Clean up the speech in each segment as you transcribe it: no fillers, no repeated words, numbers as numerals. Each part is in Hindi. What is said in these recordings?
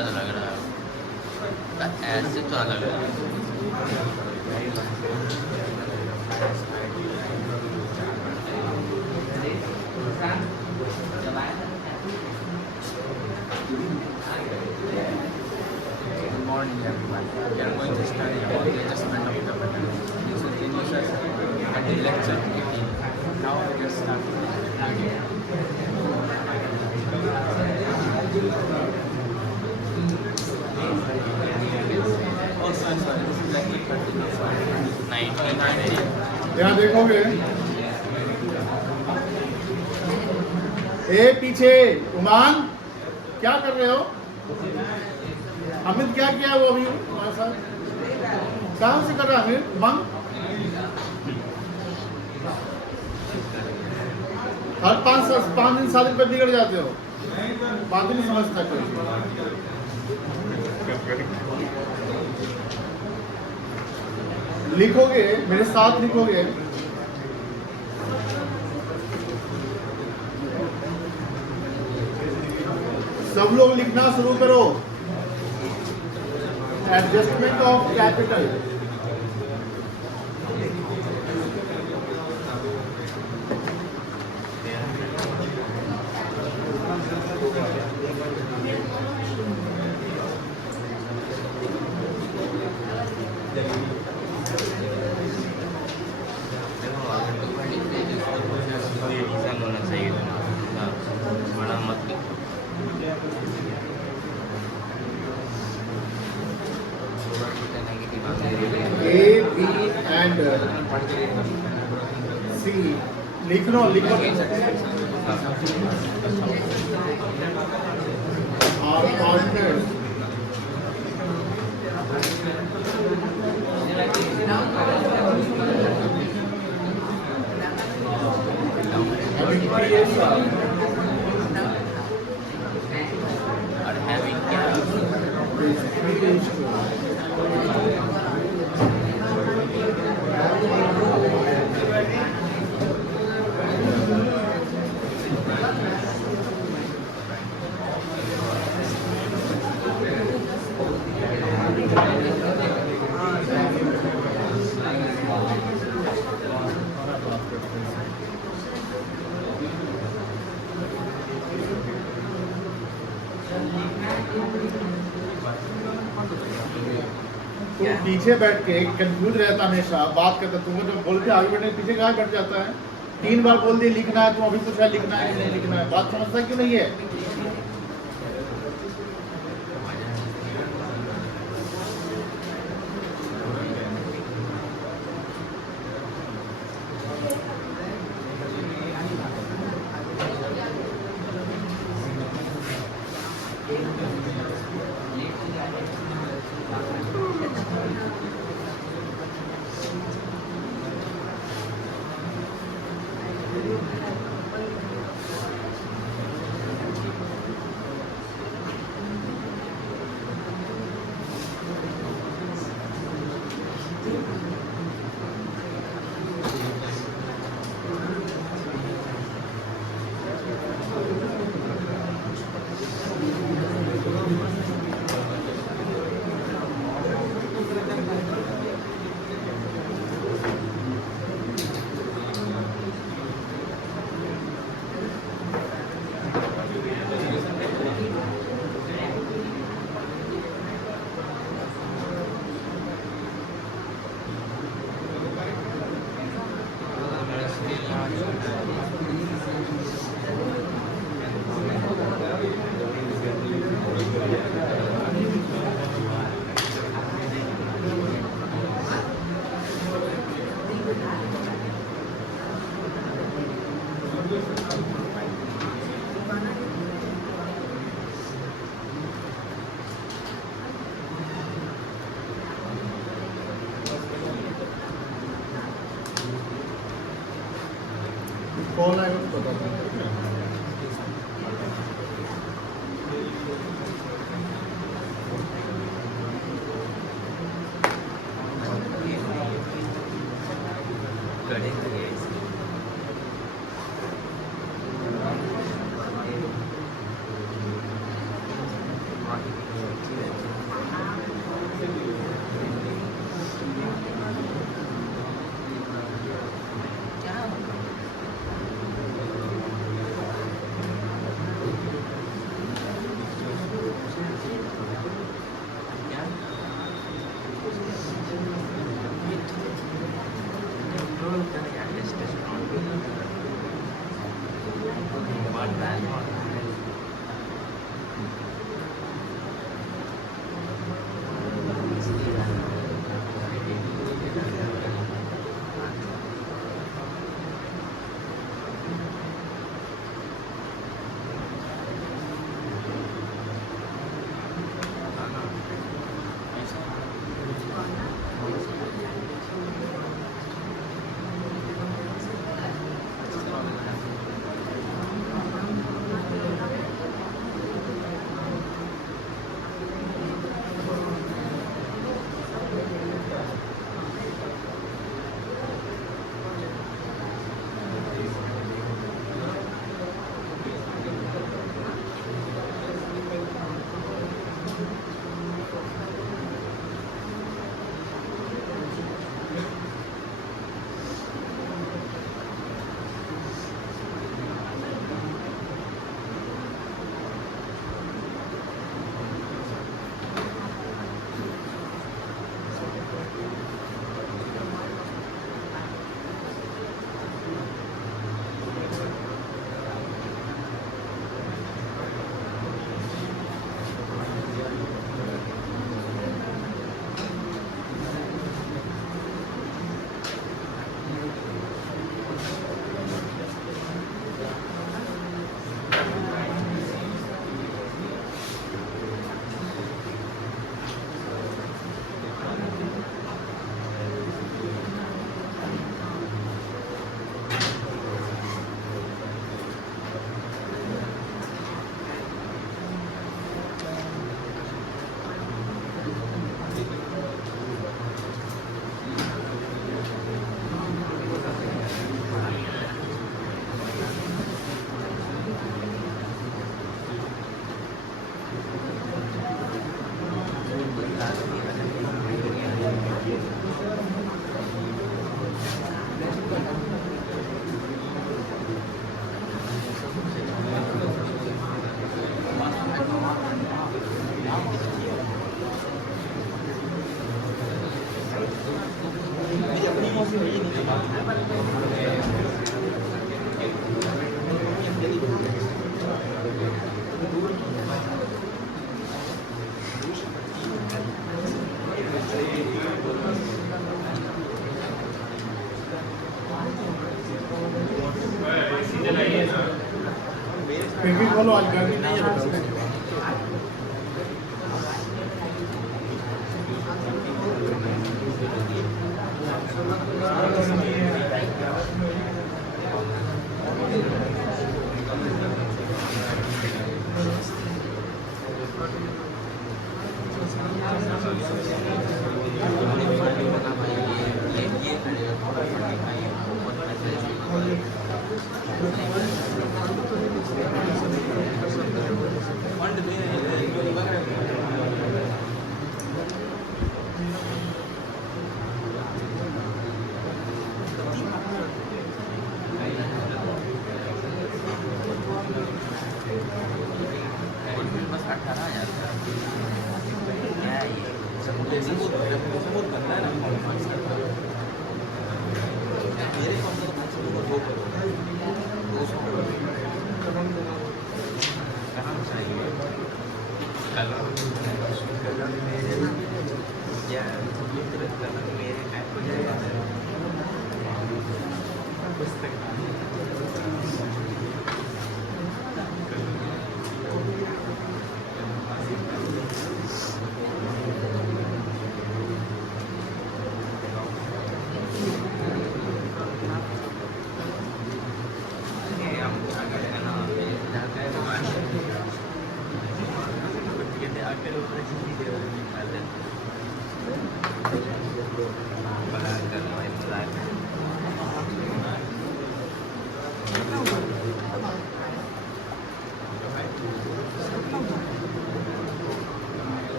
लग रहा है ऐसे तो अलग है। Good morning, everyone. We are going to study about the adjustment of the button. This is the initial at the lecture 18. Now we get started. Oh, sorry. This is lecture 13. 1990 यहाँ देखोगे ए पीछे उमान क्या कर रहे हो? अमित क्या किया वो अभी हमारे साथ कहाँ से कर रहा है अमित? उमंग हर 5 दिन 7 दिन पे बिगड़ जाते हो, बात नहीं समझता कोई। लिखोगे मेरे साथ लिखोगे सब लोग लिखना शुरू करो। एडजस्टमेंट ऑफ कैपिटल होना चाहिए बड़ा मत ए बी एंड सी लिखो और पार्टनर्स और हैविंग क्या तो पीछे बैठ के कंफ्यूज रहता हमेशा, बात करता तुमको जब बोल के आगे बैठने पीछे कहाँ बैठ जाता है? 3 बार बोल दिए लिखना है, तुम अभी कुछ है लिखना है कि नहीं लिखना है, बात समझता क्यों नहीं है? कौन आएगा तो बता दो। फिर भी बोलो आज गर्मी नहीं है बताओ। बस 18,000 क्या है ये सबूत बनना है ना मेरे को वो करो कहाँ चाहिए कलर मेरे क्या कलर मेरे टाइप को जाएगा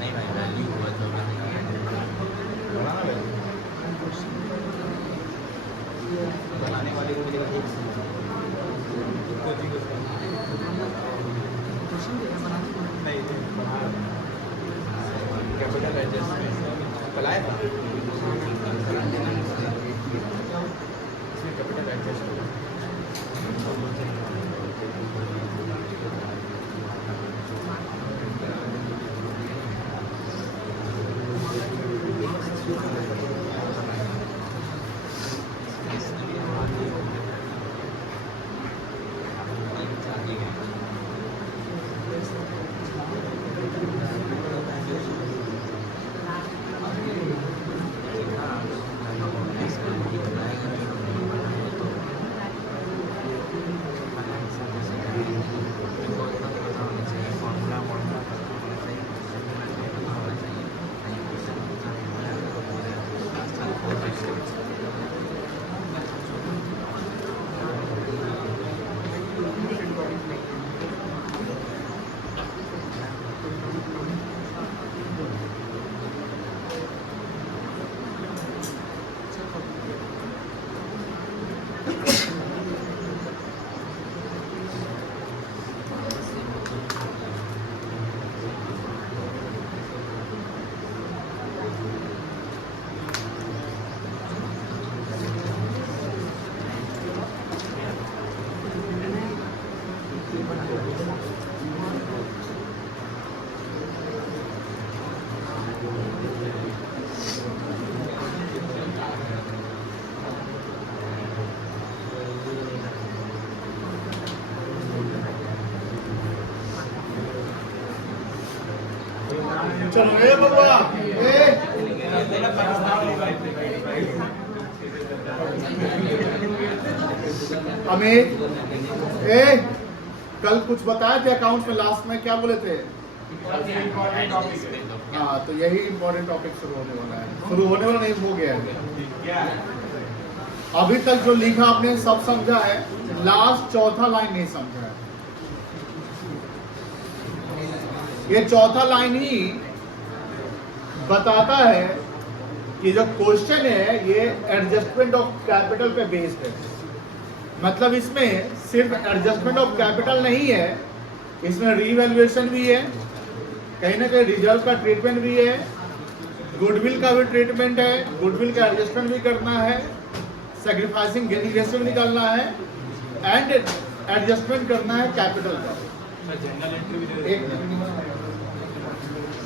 नहीं भाई वैल्यू हुआ तो बनाने वाले को मिलेगा नहीं कैपिटल एडजस्ट पलाए इसमें कैपिटल एडजस्ट चलो ए बबुआ ए अमित ए कल कुछ बताए थे अकाउंट में लास्ट में, क्या बोले थे? हाँ, तो यही इंपॉर्टेंट टॉपिक शुरू होने वाला है। शुरू होने वाला नहीं, हो गया है। अभी तक जो लिखा आपने सब समझा है, लास्ट चौथा लाइन नहीं समझा है। ये चौथा लाइन ही बताता है कि जो क्वेश्चन है ये एडजस्टमेंट ऑफ कैपिटल पे बेस्ड है। मतलब इसमें सिर्फ एडजस्टमेंट ऑफ कैपिटल नहीं है, इसमें रीवैल्यूएशन भी है, कहीं ना कहीं रिजर्व का ट्रीटमेंट भी है, गुडविल का भी ट्रीटमेंट है, गुडविल का एडजस्टमेंट भी करना है, सैक्रिफाइसिंग गेनिंग रेशियो भी निकालना है एंड एडजस्टमेंट करना है कैपिटल का।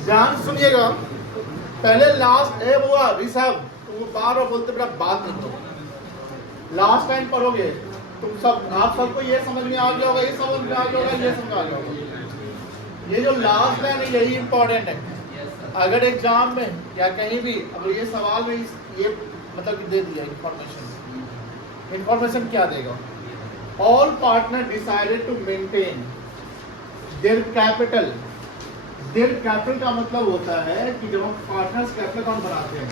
ध्यान सुनिएगा, पहले लास्ट ए हुआ रिसाब, तुम बार बार बोलते मेरा बात नहीं करो। लास्ट टाइम पढ़ोगे तुम सब, आप सबको ये समझ में आ गया होगा, ये समझ में आ गया होगा, ये समझ आ गया होगा। ये जो लास्ट लाइन है यही इंपॉर्टेंट है। अगर एग्जाम में या कहीं भी अगर ये सवाल में ये मतलब दे दिया इंफॉर्मेशन क्या देगा? All partner decided to maintain their capital. Their capital का मतलब होता है कि जब हम पार्टनर्स कैपिटल अकाउंट बनाते हैं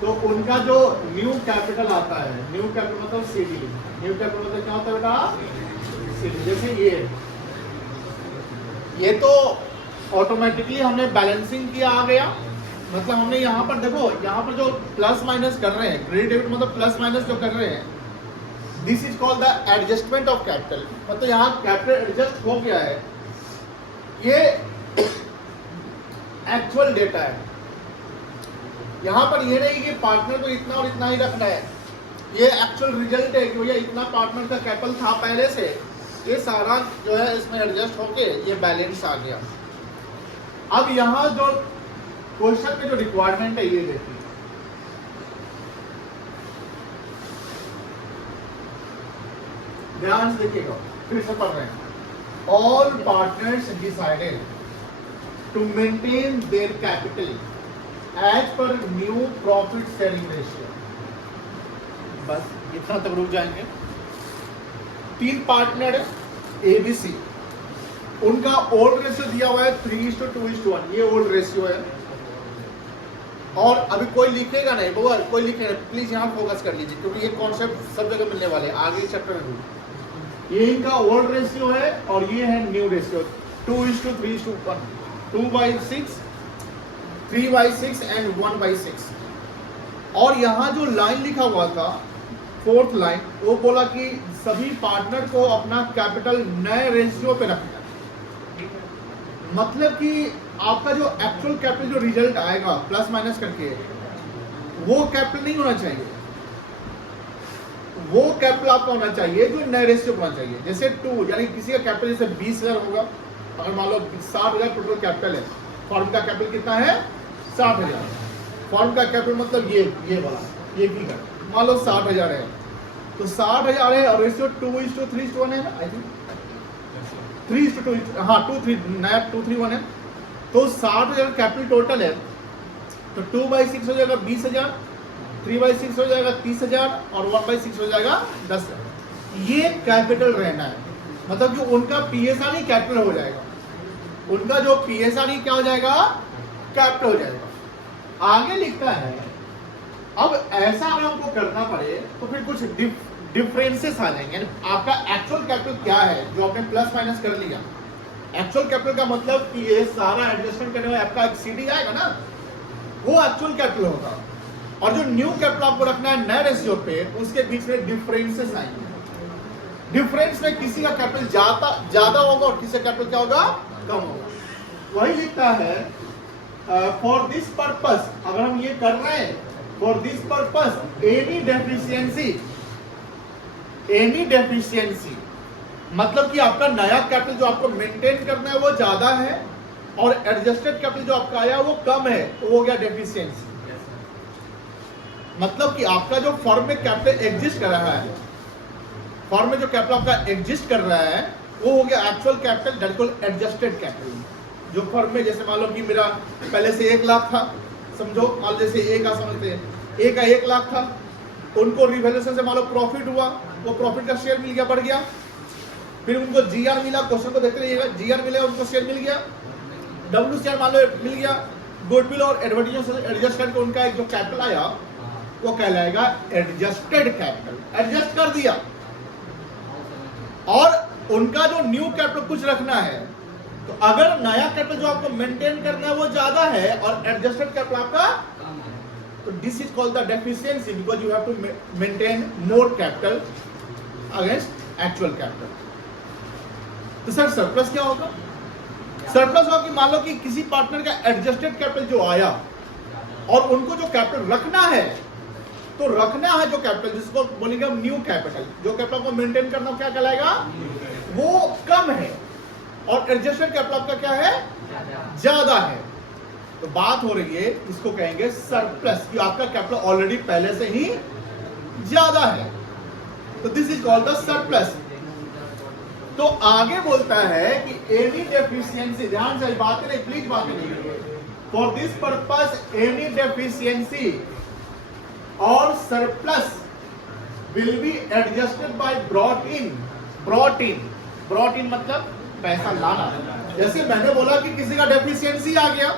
तो उनका जो न्यू कैपिटल आता है, न्यू कैपिटल मतलब सीडी, न्यू कैपिटल मतलब क्या होता है बेटा? सीडी। जैसे ये तो ऑटोमेटिकली हमने बैलेंसिंग किया आ गया, मतलब हमने यहाँ पर देखो, यहाँ पर जो प्लस माइनस कर रहे हैं, क्रेडिट डेबिट मतलब प्लस माइनस जो कर रहे हैं, this is called the adjustment of capital. मतलब यहाँ कैपिटल एडजस्ट हो गया है, ये एक्चुअल डेटा है। यहाँ पर ये नहीं कि पार्टनर को इतना और इतना ही रखना है, ये एक्चुअल रिजल्ट है कि भैया इतना पार्टनर का कैपिटल था पहले से, ये सारा जो है इसमें एडजस्ट होके ये बैलेंस आ गया। अब यहाँ जो क्वेश्चन में जो रिक्वायरमेंट है ये देखिए, ध्यान से देखिएगा, फिर से पढ़ रहे हैं। All partners decided to maintain their capital as per new profit sharing ratio. बस इतना तक रुक जाएंगे। 3 पार्टनर एबीसी, उनका ओल्ड रेशियो दिया हुआ है 3:2:1, ये ओल्ड रेशियो है। और अभी कोई लिखेगा नहीं, वो कोई लिखेगा, प्लीज यहाँ फोकस कर लीजिए क्योंकि ये कॉन्सेप्ट सब जगह मिलने वाले हैं आगे चैप्टर में। ये इनका ओल्ड रेशियो है और ये है न्यू रेशियो 2:3:1, 2/6, 3/6 एंड 1/6। और यहाँ जो लाइन लिखा हुआ था 4th लाइन, वो बोला कि सभी पार्टनर को अपना कैपिटल नए रेशियो पे रखना है। मतलब कि आपका जो एक्चुअल कैपिटल जो रिजल्ट आएगा प्लस माइनस करके, वो कैपिटल नहीं होना चाहिए, वो कैपिटल आपका होना चाहिए जो नए रेशियो होना चाहिए। जैसे 2 यानी किसी का कैपिटल जैसे 20,000 होगा, अगर मान लो 60,000 टोटल कैपिटल है, फॉर्म का कैपिटल कितना है 60,000। फॉर्म का कैपिटल मतलब ये वाला, ये भी है, मान लो 60,000 है, तो 60,000 है और रेशियो 2:3:1 है ना, आई थिंक 3:2, हाँ 2:3:1 है। तो 60,000 कैपिटल टोटल है, तो 2/6 हो जाएगा 20,000, 3/6 हो जाएगा 30,000 और 1/6 हो जाएगा 10,000। ये कैपिटल रहना है, मतलब कि उनका पीएसआर ही कैपिटल हो जाएगा, उनका जो पीएसआर ही क्या हो जाएगा, कैपिटल हो जाएगा। आगे लिखता है, अब ऐसा अगर हमको करना पड़े तो फिर कुछ डिफरेंसेस आ जाएंगे। यानी आपका एक्चुअल कैपिटल क्या है जो आपने प्लस माइनस कर लिया, एक्चुअल कैपिटल का मतलब कि ये सारा एडजस्टमेंट करने में आपका सीडी आएगा ना, वो एक्चुअल कैपिटल होगा। और जो न्यू कैपिटल आपको रखना है नए रेशियो पे, उसके बीच में डिफरेंसेस आएंगे। डिफरेंस में किसी का कैपिटल ज्यादा होगा और किसी का कैपिटल क्या होगा, कम होगा। वही लिखता है फॉर दिस पर्पस, अगर हम ये कर रहे हैं for this purpose any deficiency, मतलब कि आपका नया कैपिटल जो आपको मेंटेन करना है वो ज्यादा है और एडजस्टेड कैपिटल जो आपका आया वो कम है, तो वो हो गया डेफिशिएंसी। मतलब कि आपका जो फॉर्म में कैपिटल एग्जिस्ट कर रहा है, फॉर्म में जो कैपिटल आपका एग्जिस्ट कर रहा है वो हो गया actual capital, that is called adjusted capital. जो फर्म में, जैसे मान लो कि मेरा पहले से 1 लाख था, समझो मान लो जैसे ए का समझते हैं, ए का 1 लाख था, उनको रिवैल्यूएशन से मान लो प्रॉफिट हुआ, वो प्रॉफिट का शेयर मिल गया, बढ़ गया। फिर उनको जीआर मिला, क्वेश्चन को देखते रहिएगा, जीआर मिला उनको शेयर मिल गया, डब्ल्यूसीआर मान लो मिल गया, गुडविल और एडवर्टाइजमेंट से एडजस्ट करके उनका एक जो कैपिटल आया वो कहलाएगा एडजस्टेड कैपिटल, एडजस्ट कर दिया। और उनका जो न्यू कैपिटल कुछ रखना है, तो अगर नया कैपिटल जो आपको मेंटेन करना है वो ज्यादा है और एडजस्टेड कैपिटल आपका, तो this is called the deficiency because you have to maintain more capital against actual capital. तो सर सरप्लस क्या होगा? सरप्लस होगा कि मान लो कि किसी पार्टनर का एडजस्टेड कैपिटल जो आया और उनको जो कैपिटल रखना है, तो रखना है जो कैपिटल, जिसको बोलेंगे हम न्यू कैपिटल, जो कैपिटल को मेंटेन करना क्या कहलाएगा, वो कम है, और एडजस्टेड कैपिटल आपका क्या है, ज्यादा है। तो बात हो रही है, इसको कहेंगे सरप्लस, कि आपका कैपिटल ऑलरेडी पहले से ही ज्यादा है, तो this is called the surplus. तो आगे बोलता है कि एनी डेफिशिएंसी, ध्यान से बातें नहीं, प्लीज बातें नहीं, for this purpose any deficiency और surplus will be adjusted by brought in. Brought in मतलब पैसा लाना। जैसे मैंने बोला कि किसी का डेफिशिएंसी आ गया,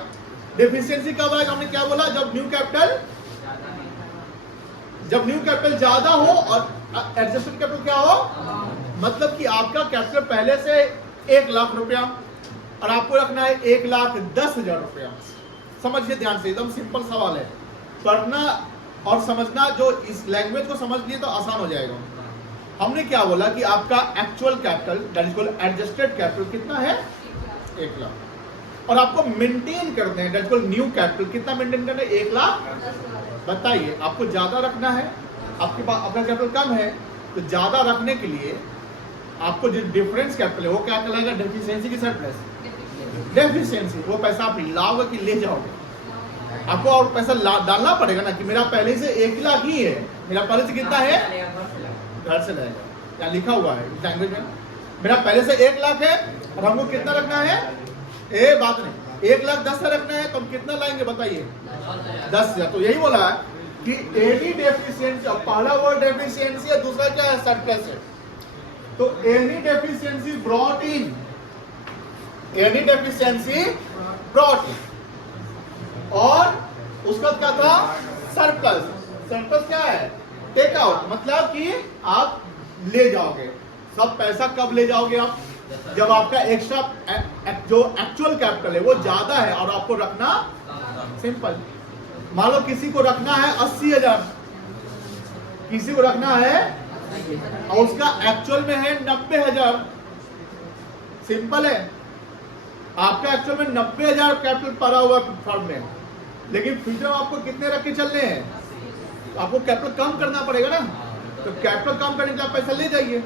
डेफिशिएंसी कब आएगा, हमने क्या बोला, जब न्यू कैपिटल ज्यादा हो और एडजस्टेड कैपिटल क्या हो, मतलब कि आपका कैपिटल पहले से 1 लाख रुपया और आपको रखना है 1,10,000 रुपया। समझिए ध्यान से, एकदम सिंपल सवाल है, पढ़ना और समझना, जो इस लैंग्वेज को समझ लिए तो आसान हो जाएगा। हमने क्या बोला कि आपका actual capital that is called adjusted capital कितना है, 1 लाख, और आपको मेंटेन करते हैं that is called new capital, कितना मेंटेन करना है, 1 लाख। बताइए आपको ज्यादा रखना है, आपके पास आपका कैपिटल कम है, तो ज्यादा रखने के लिए आपको जो डिफरेंस कैपिटल है वो क्या कहलाएगा, डेफिशिएंसी की सरप्लस। डेफिशिएंसी वो पैसा आप लाओगे कि ले जाओगे, आपको और पैसा डालना पड़ेगा ना, कि मेरा पहले से 1 लाख ही है, मेरा पहले से कितना है, घर से लाएगा, क्या लिखा हुआ है इस लैंग्वेज में, मेरा पहले से 1 लाख है और हमको कितना रखना है, बात नहीं, 1,10,000 रखना है, तो हम कितना लाएंगे बताइए, 10,000। तो यही बोला है कि एनी डेफिशिएंसी, पहला वर्ड डेफिशिएंसी है, दूसरा क्या है, सरप्लस है। तो any deficiency brought in, any deficiency brought in, और उसका क्या था, सरप्लस। सरप्लस क्या है, टेक आउट, मतलब कि आप ले जाओगे। सब पैसा कब ले जाओगे आप, जब आपका एक्स्ट्रा जो एक्चुअल कैपिटल है वो ज्यादा है और आपको रखना सिंपल। मान लो किसी को रखना है 80,000, किसी को रखना है और उसका एक्चुअल में है 90,000, सिंपल है। आपका एक्चुअल में 90,000 कैपिटल पड़ा हुआ फर्म में, लेकिन फ्यूचर में आपको कितने रख के चलने हैं, आपको कैपिटल कम करना पड़ेगा ना, तो कैपिटल कम करने के लिए आप पैसा ले जाइए।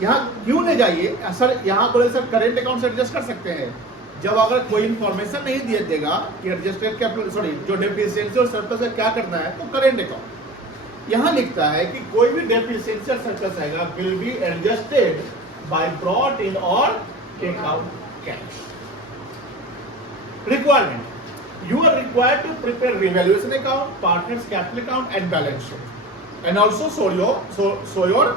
यहाँ क्यों ले जाइए, सर यहाँ बोले सर करेंट अकाउंट से एडजस्ट कर सकते हैं, जब अगर कोई इन्फॉर्मेशन नहीं दिया देगा कि एडजस्टेड कैपिटल, सॉरी जो डेफिशिएंसी और सरप्लस है क्या करना है, तो करेंट अकाउंट यहाँ लिखता है कि कोई भी डेफिशिएंसी और सरप्लस आएगा will be adjusted by brought in और take out cash. Requirement, you are required to prepare revaluation account, partners capital account and balance sheet, and also show your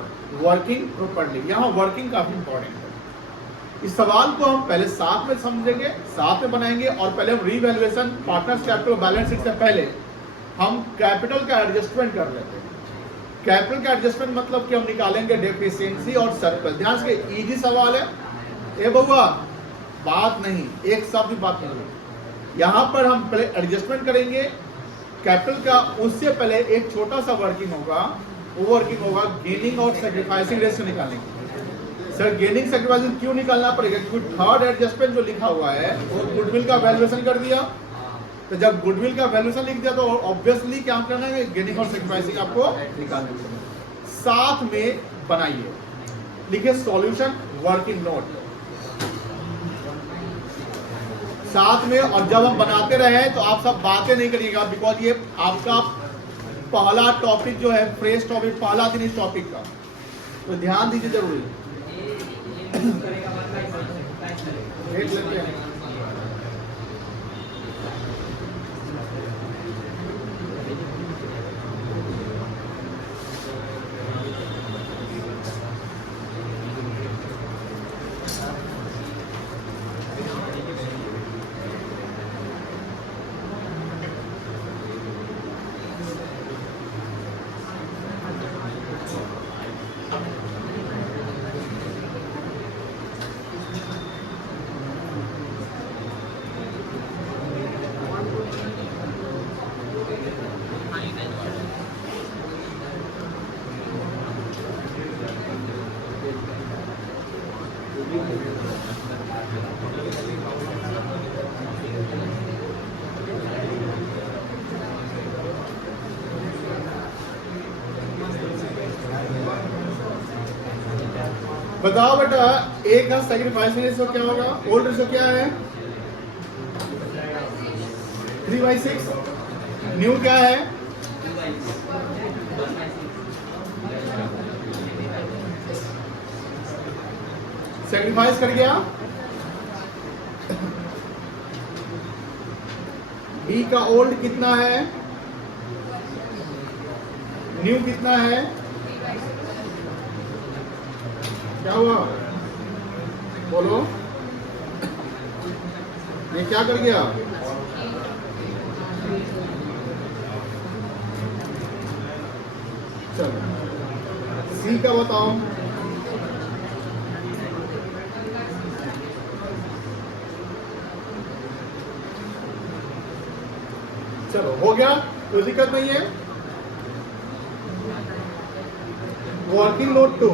working properly। यहाँ working काफी important है। इस सवाल को हम पहले साथ में समझेंगे, साथ में बनाएंगे, और पहले हम revaluation, partners capital, balance sheet से पहले हम कैपिटल का एडजस्टमेंट कर लेते हैं। कैपिटल का एडजस्टमेंट मतलब कि हम निकालेंगे डेफिशिएंसी और सरप्लस। ध्यान से, इजी सवाल है, ए बउआ बात नहीं, एक शब्द भी बात नहीं, यहाँ पर हम पहले एडजस्टमेंट करेंगे कैपिटल का। उससे पहले एक छोटा सा वर्किंग होगा, वो वर्किंग होगा गेनिंग और सैक्रिफाइसिंग रेशियो निकालने की। सर गेनिंग सैक्रिफाइसिंग क्यों निकालना पड़ेगा, क्योंकि थर्ड एडजस्टमेंट जो लिखा हुआ है वो गुडविल का वैल्यूएशन कर दिया, तो जब गुडविल का वैल्यूएशन लिख दिया तो ऑब्वियसली क्या करना है, गेनिंग और सैक्रिफाइसिंग आपको निकालना। साथ में बनाइए, लिखिए सॉल्यूशन, वर्किंग नोट साथ में। और जब हम बनाते रहे तो आप सब बातें नहीं करिएगा, बिकॉज ये आपका पहला टॉपिक जो है, फ्रेश टॉपिक, पहला दिन इस टॉपिक का, तो ध्यान दीजिए जरूरी। देख लेते हैं बताओ बेटा, ए का सैक्रिफाइस रेशियो क्या होगा? ओल्ड रेशियो क्या है? 3/6। न्यू क्या है? सैक्रिफाइस कर गया। बी का ओल्ड कितना है? न्यू कितना है? क्या हुआ? बोलो, ये क्या कर गया? चलो सी का बताओ। चलो हो गया, कोई दिक्कत नहीं है। वर्किंग लोड 2,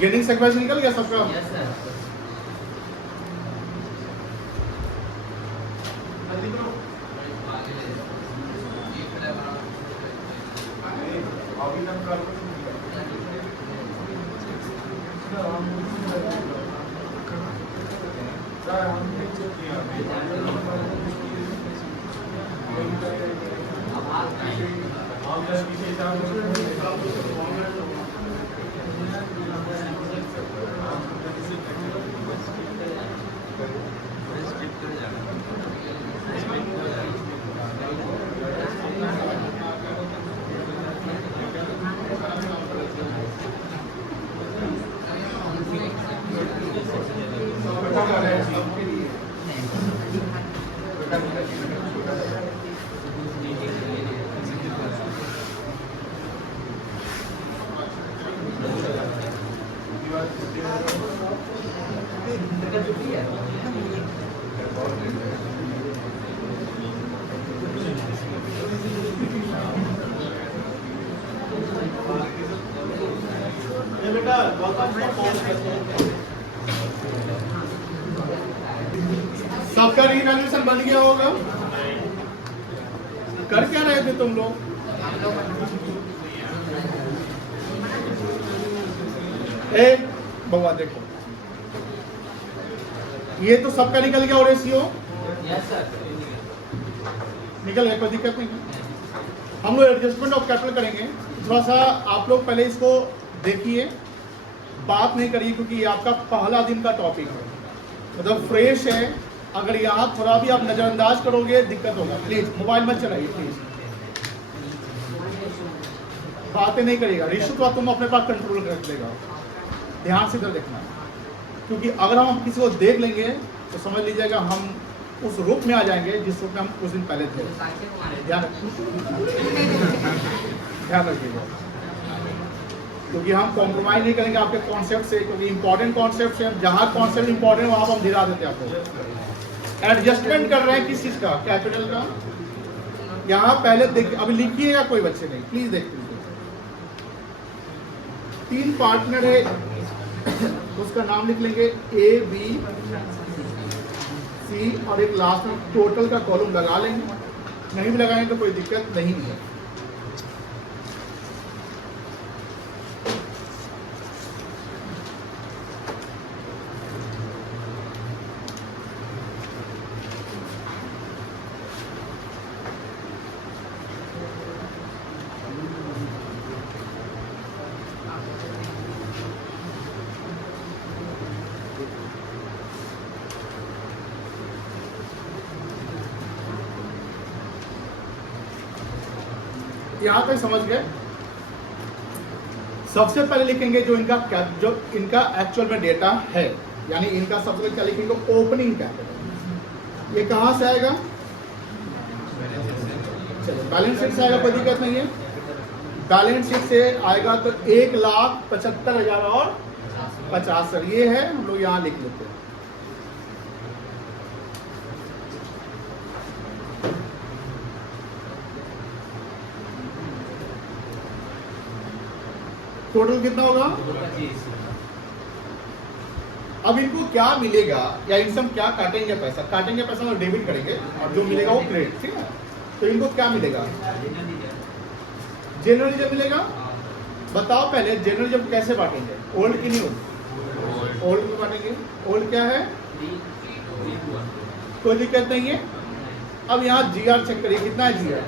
गेनिंग सेक्वेंस निकल गया सबका? Yes sir. सबका रिवैल्यूएशन बन गया होगा। कर क्या रहे थे तुम लोग? ए बउआ देखो, ये तो सबका निकल गया। और रेशियो यस सर। निकल गया, कोई दिक्कत नहीं है। हम लोग एडजस्टमेंट ऑफ कैपिटल करेंगे। थोड़ा सा आप लोग पहले इसको देखिए, बात नहीं करिए, क्योंकि ये आपका पहला दिन का टॉपिक है, मतलब फ्रेश है। अगर यहाँ थोड़ा भी आप नजरअंदाज करोगे दिक्कत होगा। प्लीज मोबाइल मत चलाइए, प्लीज बातें नहीं करिएगा। रिश्वत तो तुम अपने पास कंट्रोल कर लेगा। ध्यान से इधर देखना, क्योंकि अगर हम किसी को देख लेंगे तो समझ लीजिएगा हम उस रूप में आ जाएंगे जिस रूप में हम कुछ दिन पहले थे। ध्यान रखिएगा, क्योंकि हम कॉम्प्रोमाइज नहीं करेंगे आपके कॉन्सेप्ट से, क्योंकि इंपॉर्टेंट कॉन्सेप्ट से जहाँ कॉन्सेप्ट इंपॉर्टेंट वहाँ पर हम धिरा देते हैं आपको। एडजस्टमेंट कर रहे हैं किस चीज़ का? कैपिटल का। यहाँ पहले देख, अभी लिखिएगा, कोई बच्चे नहीं, प्लीज देख लीजिए। 3 पार्टनर है, उसका नाम लिख लेंगे ए बी सी, और एक लास्ट में टोटल का कॉलम लगा लेंगे। नहीं भी लगाएंगे तो कोई दिक्कत नहीं है। यहाँ तक समझ गए? सबसे पहले लिखेंगे जो इनका एक्चुअल में डेटा है, यानी इनका सबसे पहले क्या लिखेंगे? Opening capital. ये कहाँ से आएगा? चलो बैलेंस शीट से आएगा, कोई दिक्कत नहीं है। बैलेंस शीट से आएगा तो 1,75,000 और 50 सर, ये है। हम लोग यहाँ लिख लेते हैं। टोटल कितना होगा? अब इनको क्या मिलेगा या इनसे हम क्या काटेंगे पैसा तो डेबिट करेंगे और जो मिलेगा वो क्रेडिट, ठीक है। तो इनको क्या मिलेगा? जर्नलिज्म मिलेगा। बताओ पहले जर्नलिज्म कैसे बांटेंगे, ओल्ड की न्यू? ओल्ड में बांटेंगे। ओल्ड क्या है? कोई दिक्कत नहीं है। अब यहाँ जीआर चेक करिए, कितना है जीआर?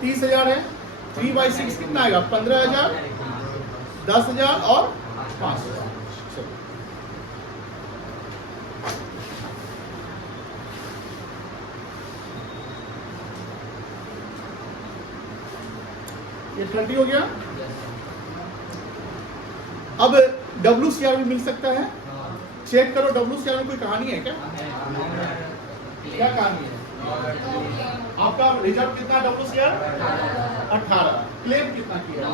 30,000 है। 3/6 कितना आएगा? 15,000, 10,000 और 5,000। ये 30 हो गया। अब WCR भी मिल सकता है। चेक करो WCR में कोई कहानी है क्या? क्या कहानी है? आपका रिजल्ट कितना WCR? 18। क्लेम कितना किया?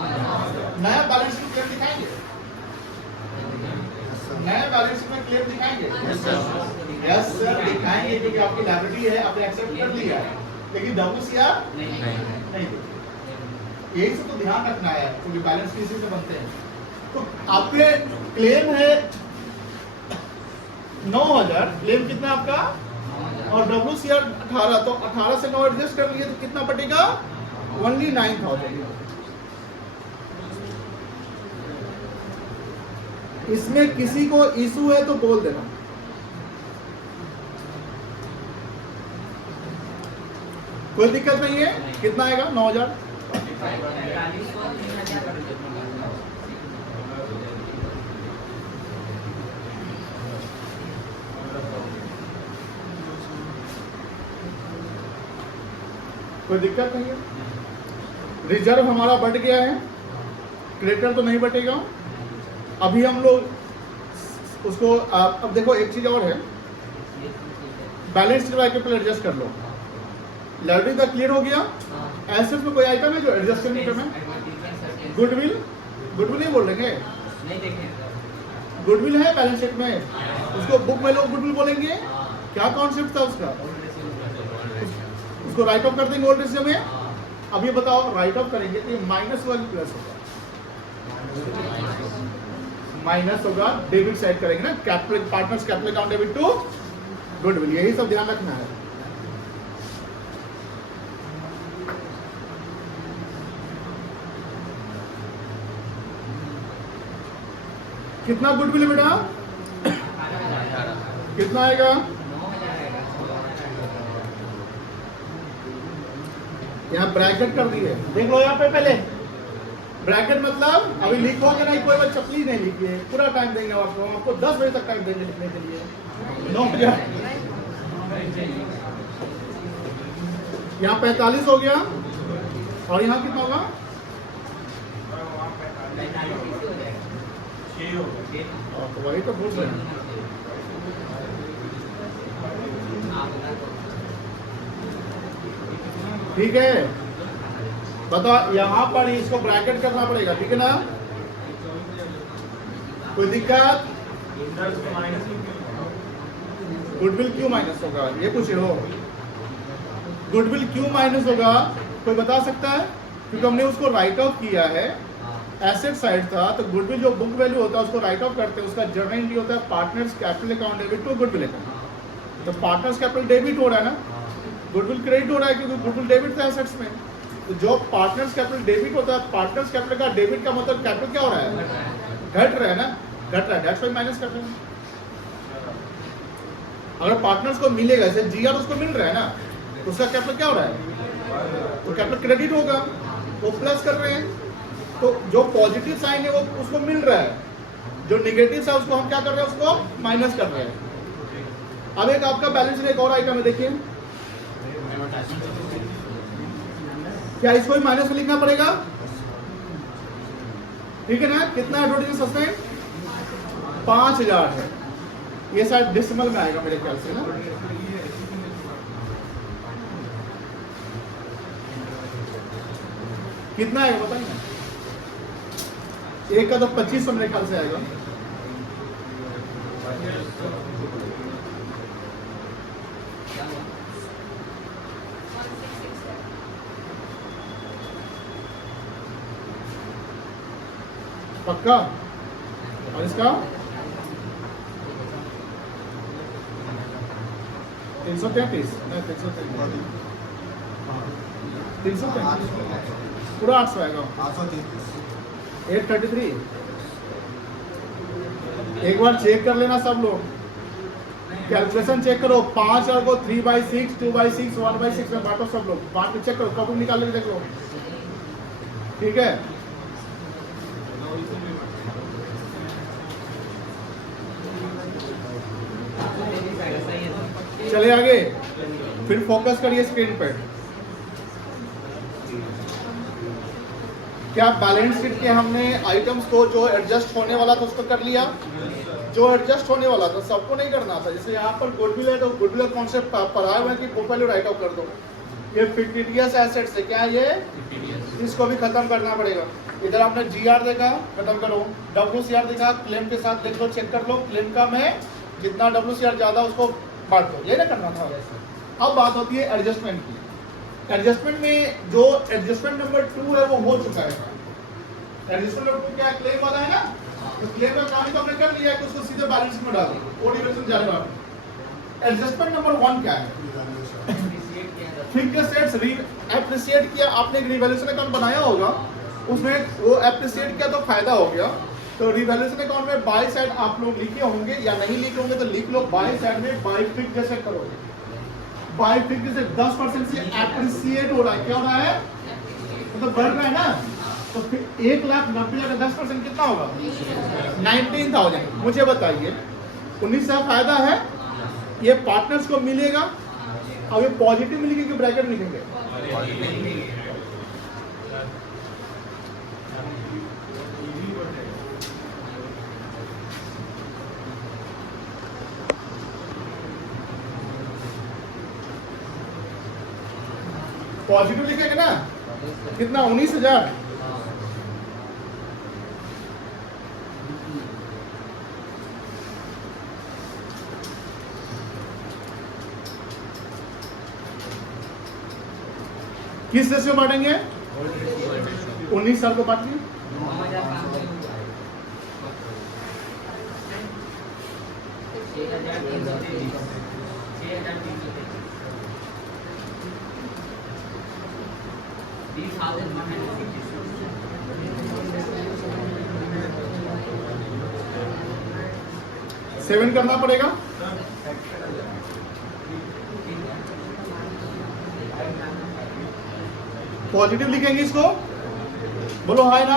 नया बैलेंस शीट क्लेम दिखाएंगे? नया बैलेंस शीट में क्लेम दिखाएंगे? यस सर दिखाएंगे, क्योंकि आपकी लायबिलिटी है, आपने एक्सेप्ट कर लिया है, लेकिन WCR नहीं। यही से तो ध्यान रखना है, क्योंकि बैलेंस शीट से बनते हैं। तो आपके क्लेम है 9,000, क्लेम कितना आपका, और WCR 18, तो 18 से 9 एडजस्ट कर लिए तो कितना बटेगा? ओनली 9,000। इसमें किसी को इशू है तो बोल देना। कोई दिक्कत नहीं है। कितना आएगा? 9,000। कोई दिक्कत नहीं है। रिजर्व हमारा बढ़ गया है, क्रेडिटर तो नहीं बटेगा। अभी हम लोग उसको अब देखो एक चीज और है, बैलेंस शीट कैपिटल एडजस्ट कर लो। लायबिलिटी का क्लियर हो गया। एसेट में कोई आइटम है जो एडजस्ट करने है? गुडविल नहीं बोल रहे, गुडविल है बैलेंस शीट में, उसको बुक में लोग गुडविल बोलेंगे। क्या कॉन्सेप्ट था उसका? उसको राइट ऑफ कर देंगे ओल्ड रेशियो में। अब ये बताओ राइट ऑफ करेंगे तो ये माइनस होगा कि प्लस होगा? माइनस होगा। डेबिट साइड करेंगे ना, capital partners capital account debit to goodwill, यही सब ध्यान रखना है। कितना गुडविल है बेटा? कितना आएगा? यहाँ ब्रैकेट कर दी है, देख लो यहाँ पे पहले। ब्रैकेट मतलब अभी लिखोगे नहीं, कोई बात चपली नहीं लिखी है, पूरा टाइम देंगे आपको 10 बजे तक टाइम देंगे लिखने के लिए। 9,000 यहाँ 45 हो गया, और यहाँ कितना होगा? तो वही तो बोल रहे हैं। ठीक है, बताओ यहाँ पर इसको ब्रैकेट करना पड़ेगा, ठीक है ना? कोई दिक्कत? गुडविल क्यों माइनस होगा ये पूछे हो? गुडविल क्यों माइनस होगा कोई बता सकता है? क्योंकि हमने उसको राइट ऑफ किया है, एसेट साइड था, तो गुडविल जो बुक वैल्यू होता है उसको राइट ऑफ करते हैं, उसका जर्नल एंट्री होता है partners capital account debit to goodwill account. तो पार्टनर्स कैपिटल डेबिट हो रहा है ना, गुडविल क्रेडिट हो रहा है, क्योंकि गुडविल डेबिट था एसेट्स में। तो जो पार्टनर्स कैपिटल डेबिट होता है, पार्टनर्स कैपिटल का डेबिट का मतलब कैपिटल क्या हो रहा है? घट रहा है ना, घट रहा है, दैट्स व्हाई माइनस कर रहे हैं। अगर पार्टनर्स को मिलेगा, जैसे जीआर उसको मिल रहा है ना, तो उसका कैपिटल क्या हो रहा है? तो कैपिटल क्रेडिट होगा, वो प्लस कर रहे हैं। तो जो पॉजिटिव साइन है वो उसको मिल रहा है, जो निगेटिव है उसको हम क्या कर रहे हैं? उसको माइनस कर रहे हैं। अब एक आपका बैलेंस शीट एक और आइटम है, देखिए क्या इसको भी माइनस में लिखना पड़ेगा? ठीक है ना? कितना एडवर्टाइजिंग सस्पेंड? 5,000 है। ये शायद डेसिमल में आएगा मेरे ख्याल से ना। कितना आएगा बताइए? एक का तो 2500 मेरे ख्याल से आएगा। पक्का? और इसका 333 नहीं 333 333 पूरा 800 आएगा 833 एक बार चेक कर लेना सब लोग, कैलकुलेशन चेक करो। 5 को 3/6 2/6 1/6 में बांटो सब लोग, बांट के चेक करो, कब निकाल के देख लो, ठीक है। चले आगे, फिर फोकस करिए स्क्रीन पे। क्या बैलेंस शीट के हमने आइटम्स को जो एडजस्ट होने वाला था उसको कर लिया? जो एडजस्ट होने वाला था सबको नहीं करना था। जैसे यहाँ पर गुडविल है तो गुडविल कॉन्सेप्ट पढ़ाए हुए कि प्रोफाइल राइट आउट कर दो। ये फिक्टिटियस एसेट्स है, क्या ये? इसको भी खत्म करना पड़ेगा। इधर आपने जीआर देखा, खत्म करो। डब्ल्यूसीआर देखा, क्लेम के साथ देख लो, चेक कर लो। क्लेम का में जितना डब्ल्यूसीआर ज्यादा उसको बांट दो, ये ना करना था। अब बात होती है एडजस्टमेंट की। एडजस्टमेंट में जो एडजस्टमेंट नंबर 2 है वो हो चुका है। एडजस्टमेंट नंबर 2 क्या क्लेम वाला है ना, तो क्लेम का काम तो हमने कर लिया है कि उसको सीधे बैलेंस में डाल दो, वो डिविजन जाने वाला। एडजस्टमेंट नंबर 1 क्या है? फिक्स्ड एसेट्स एप्रिशिएट किया, आपने एक रिवैल्यूएशन अकाउंट बनाया होगा, उसमें वो एप्रिशिएट किया तो फायदा हो गया। तो रिवैल्यूएशन अकाउंट में बाय साइड आप लोग लिखे होंगे या नहीं लिखे होंगे तो लिख लो। बाय साइड में बाय फिक्स्ड जैसे करोगे, बाय फिक्स्ड से 10% से एप्रिशिएट हो रहा है, क्या हो रहा है? मतलब बढ़ रहा है ना। तो फिर 1,90,000 का 10% कितना होगा? 19,000। मुझे बताइए 19,000 फायदा है, ये पार्टनर्स को मिलेगा। अब ये पॉजिटिव मिलेगी कि ब्रैकेट लिखेंगे? पॉजिटिव लिखेंगे ना। कितना? 19,000। किस रेशियो बांटेंगे? 19,000 को बांटिए। सेवन करना पड़ेगा। पॉजिटिव लिखेंगे इसको, बोलो हाय ना।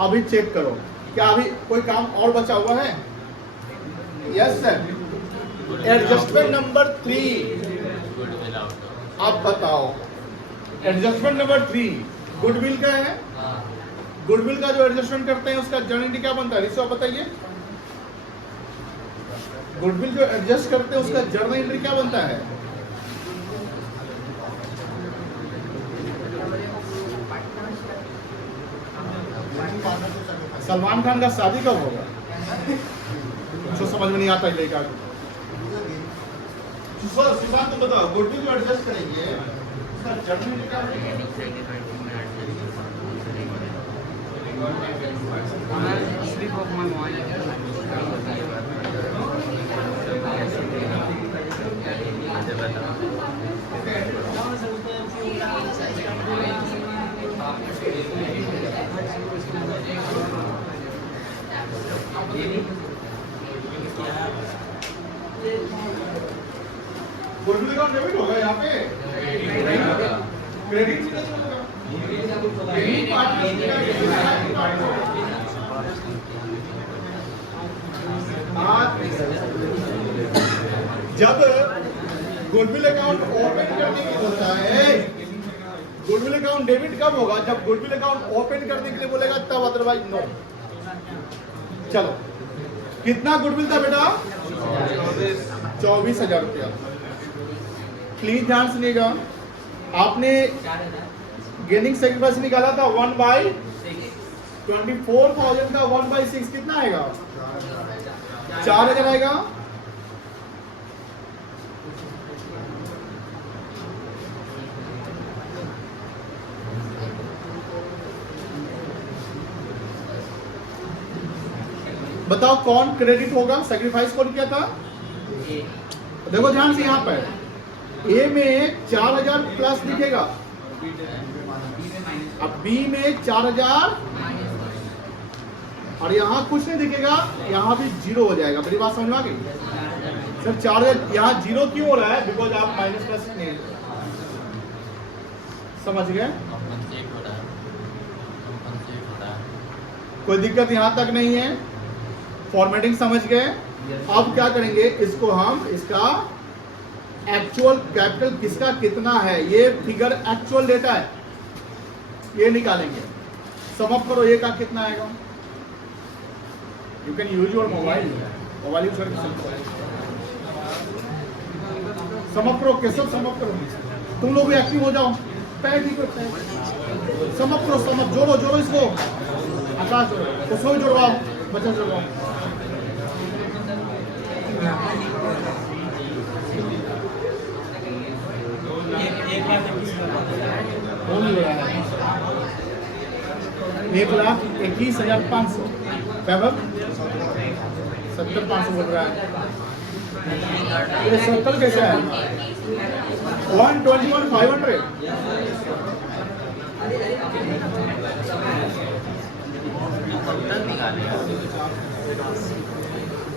अभी चेक करो, क्या अभी कोई काम और बचा हुआ है? Yes sir. एडजस्टमेंट नंबर 3 आप बताओ। एडजस्टमेंट नंबर 3 गुडविल का है। गुडविल का जो एडजस्टमेंट करते हैं उसका जर्नल क्या बनता है? रिसो बताइए। गुडविल जो एडजस्ट करते हैं उसका जर्नल एंट्री क्या बनता है? सलमान खान का शादी कब होगा? उसको समझ में नहीं आता है लेगा। सुशांत तो बताओ, गुडविल जो एडजस्ट करेंगे उसका जर्नल क्या गुडविल का डेबिट होगा यहाँ पे, क्रेडिट जब गुडविल अकाउंट ओपन करने की होता है, गुडविल अकाउंट डेबिट कब होगा? जब गुडविल अकाउंट ओपन करने के लिए बोलेगा तब, अदरवाइज नो। चलो कितना गुडविल था बेटा? 24,000 रुपया। प्लीज ध्यान सुनिएगा, आपने गेनिंग सेक्रीफाइस निकाला था 1/24,000 का 1/6 कितना आएगा? 4,000 आएगा। बताओ कौन क्रेडिट होगा? सेक्रीफाइस कौन किया था? देखो ध्यान से यहाँ पर ए में 4000 प्लस दिखेगा, अब बी में 4000 और यहाँ कुछ नहीं दिखेगा, यहाँ भी 0 हो जाएगा। मेरी बात समझ में आ गई सर? 4000 यहाँ 0 क्यों हो रहा है? बिकॉज आप माइनस प्लस नहीं समझ गए? कोई दिक्कत यहाँ तक नहीं है? फॉर्मेटिंग समझ गए? अब क्या करेंगे, इसको हम इसका एक्चुअल कैपिटल किसका कितना है, ये फिगर एक्चुअल डेटा है, ये निकालेंगे। सम अप करो, ये का कितना आएगा? You can use your mobile use करके सम अप करो। कैसे सम अप करो? तुम लोग भी एक्टिव हो जाओ। पैर ठीक है, सम अप करो, सम अप जोड़ो जोड़ो इसको। आकाश उसको जोड़वाओ, बच्चा जोड़वाओ। कौन जोड़ा है? 1,21,500 पैबल 70,500 बोल रहा है। ये 70 कैसे है? 121,500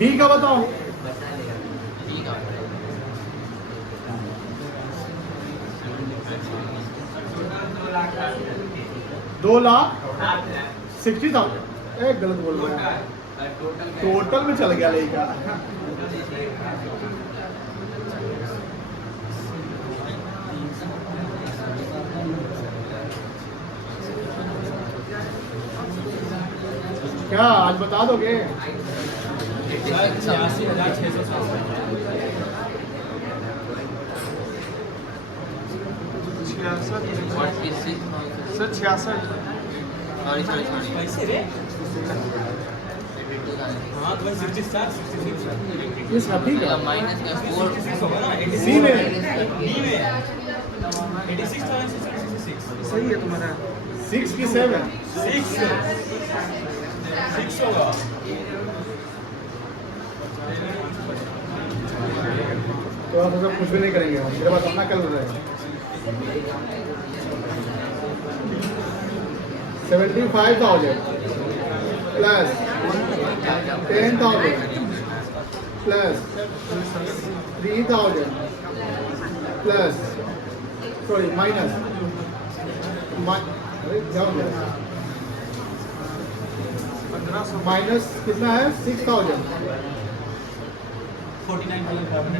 डी का बताओ। 2,60,000। एक गलत बोल रहा है, टोटल में चल गया लेगा। क्या आज बता दोगे? 66 ये सभी का माइनस का 4 सी में सही है तुम्हारा। 6 की 7 6 होगा। तो आप सब कुछ भी नहीं करेंगे, हम मेरे पास अपना कल रहेगा। 75,000 plus 10,000 plus 3,000 plus sorry minus minus कितना है? 6,000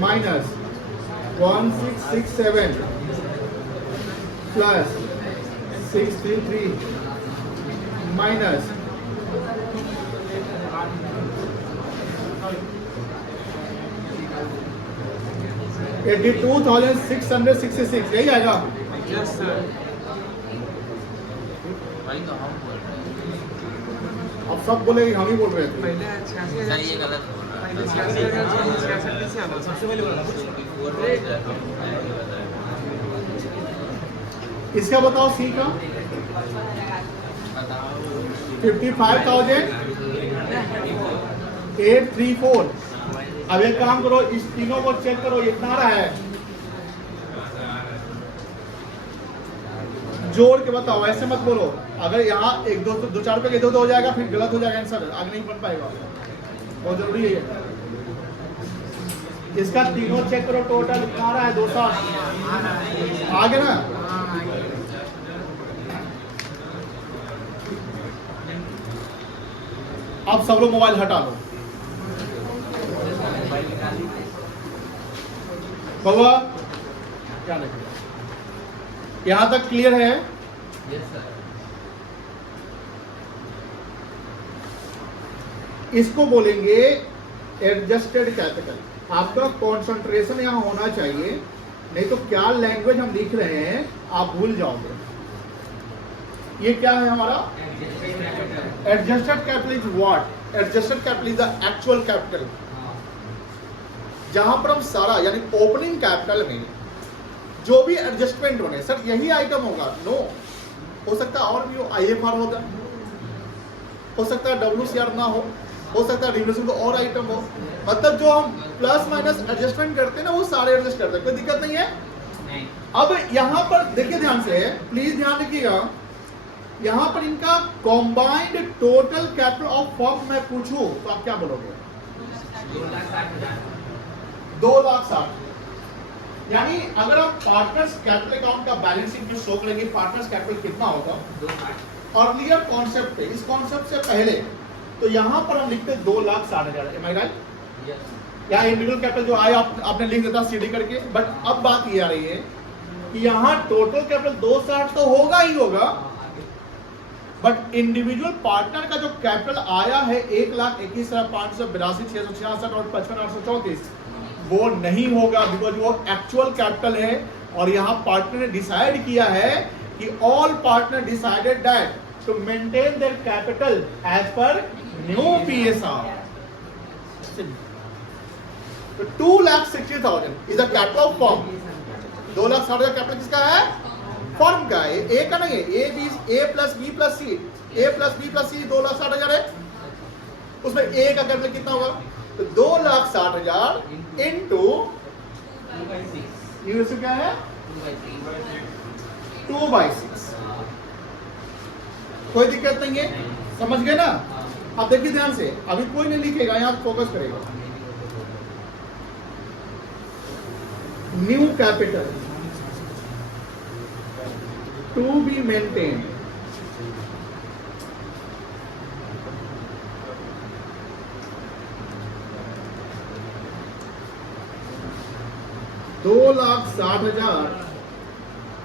माइनस 1,667 प्लस 633 माइनस 82,666 यही आएगा। Yes sir. भाई तो हम बोल रहे हैं, अब सब बोले कि हम ही बोल रहे थे। पहले सर ये गलत बोल रहा है। 66,000 सबसे पहले बोला। इसका बताओ सी का 55,834। अब एक काम करो, इस तीनों को चेक करो, ये कितना रहा है? जोड़ के बताओ, ऐसे मत बोलो। अगर यहाँ एक दो 4 रुपए के इधर हो जाएगा फिर गलत हो जाएगा आंसर, आगे नहीं बन पाएगा। बहुत जरूरी है। इसका तीनों चेक करो, टोटल कितना रहा है? 200 आगे ना। अब सब लोग मोबाइल हटा दो। बाबा क्या लगे? यहां तक क्लियर है? Yes sir. इसको बोलेंगे एडजस्टेड कैपिटल। आपका कंसंट्रेशन यहां होना चाहिए, नहीं तो क्या लैंग्वेज हम लिख रहे हैं आप भूल जाओगे। ये क्या है हमारा? Adjusted capital is what? Adjusted capital is the actual capital, जहां पर हम सारा यानी ओपनिंग कैपिटल में जो भी एडजस्टमेंट होने, सर यही आइटम होगा? नो, हो सकता है और भी हो, IFR होगा, हो सकता है WCR ना हो, हो सकता है रिवैल्यूएशन को और आइटम हो, मतलब जो हम प्लस माइनस एडजस्टमेंट करते हैं ना वो सारे एडजस्ट करते हैं, कोई दिक्कत नहीं है। अब यहाँ पर देखिए ध्यान से, प्लीज ध्यान रखिएगा, यहाँ पर इनका combined total capital of firm मैं पूछूं तो आप क्या बोलोगे? 2,60,000। यानी अगर हम पार्टनर्स कैपिटल अकाउंट का बैलेंस शीट में शो करेंगे पार्टनर्स कैपिटल कितना होगा अर्लियर कॉन्सेप्ट पे, इस कॉन्सेप्ट से पहले, तो यहां पर हम लिखते 2,60,000, एम आई राइट? या इंडिविजुअल कैपिटल जो आया आपने लिख देता सीडी करके, बट अब बात ये आ रही है कि यहां टोटल कैपिटल 2,60 तो होगा ही होगा, बट इंडिविजुअल पार्टनर का जो कैपिटल आया है 1,21,582,666 और 55,834 वो नहीं होगा, बिकॉज वो एक्चुअल कैपिटल है। और यहां पार्टनर ने डिसाइड किया है कि all partner decided that to maintain their capital as per new PSR. तो 2,60,000 is the capital of firm. 2,60,000 capital किसका है? फर्म का है, ए का नहीं है। A plus B plus C, A plus B plus C 2,60,000 है, उसमें ए का कैपिटल कितना होगा? तो 2,60,000 इंटू क्या है 2/6। कोई दिक्कत नहीं है, समझ गए ना? अब देखिए ध्यान से, अभी कोई नहीं लिखेगा, यहां फोकस करेगा। New capital to be maintain, $2,60,000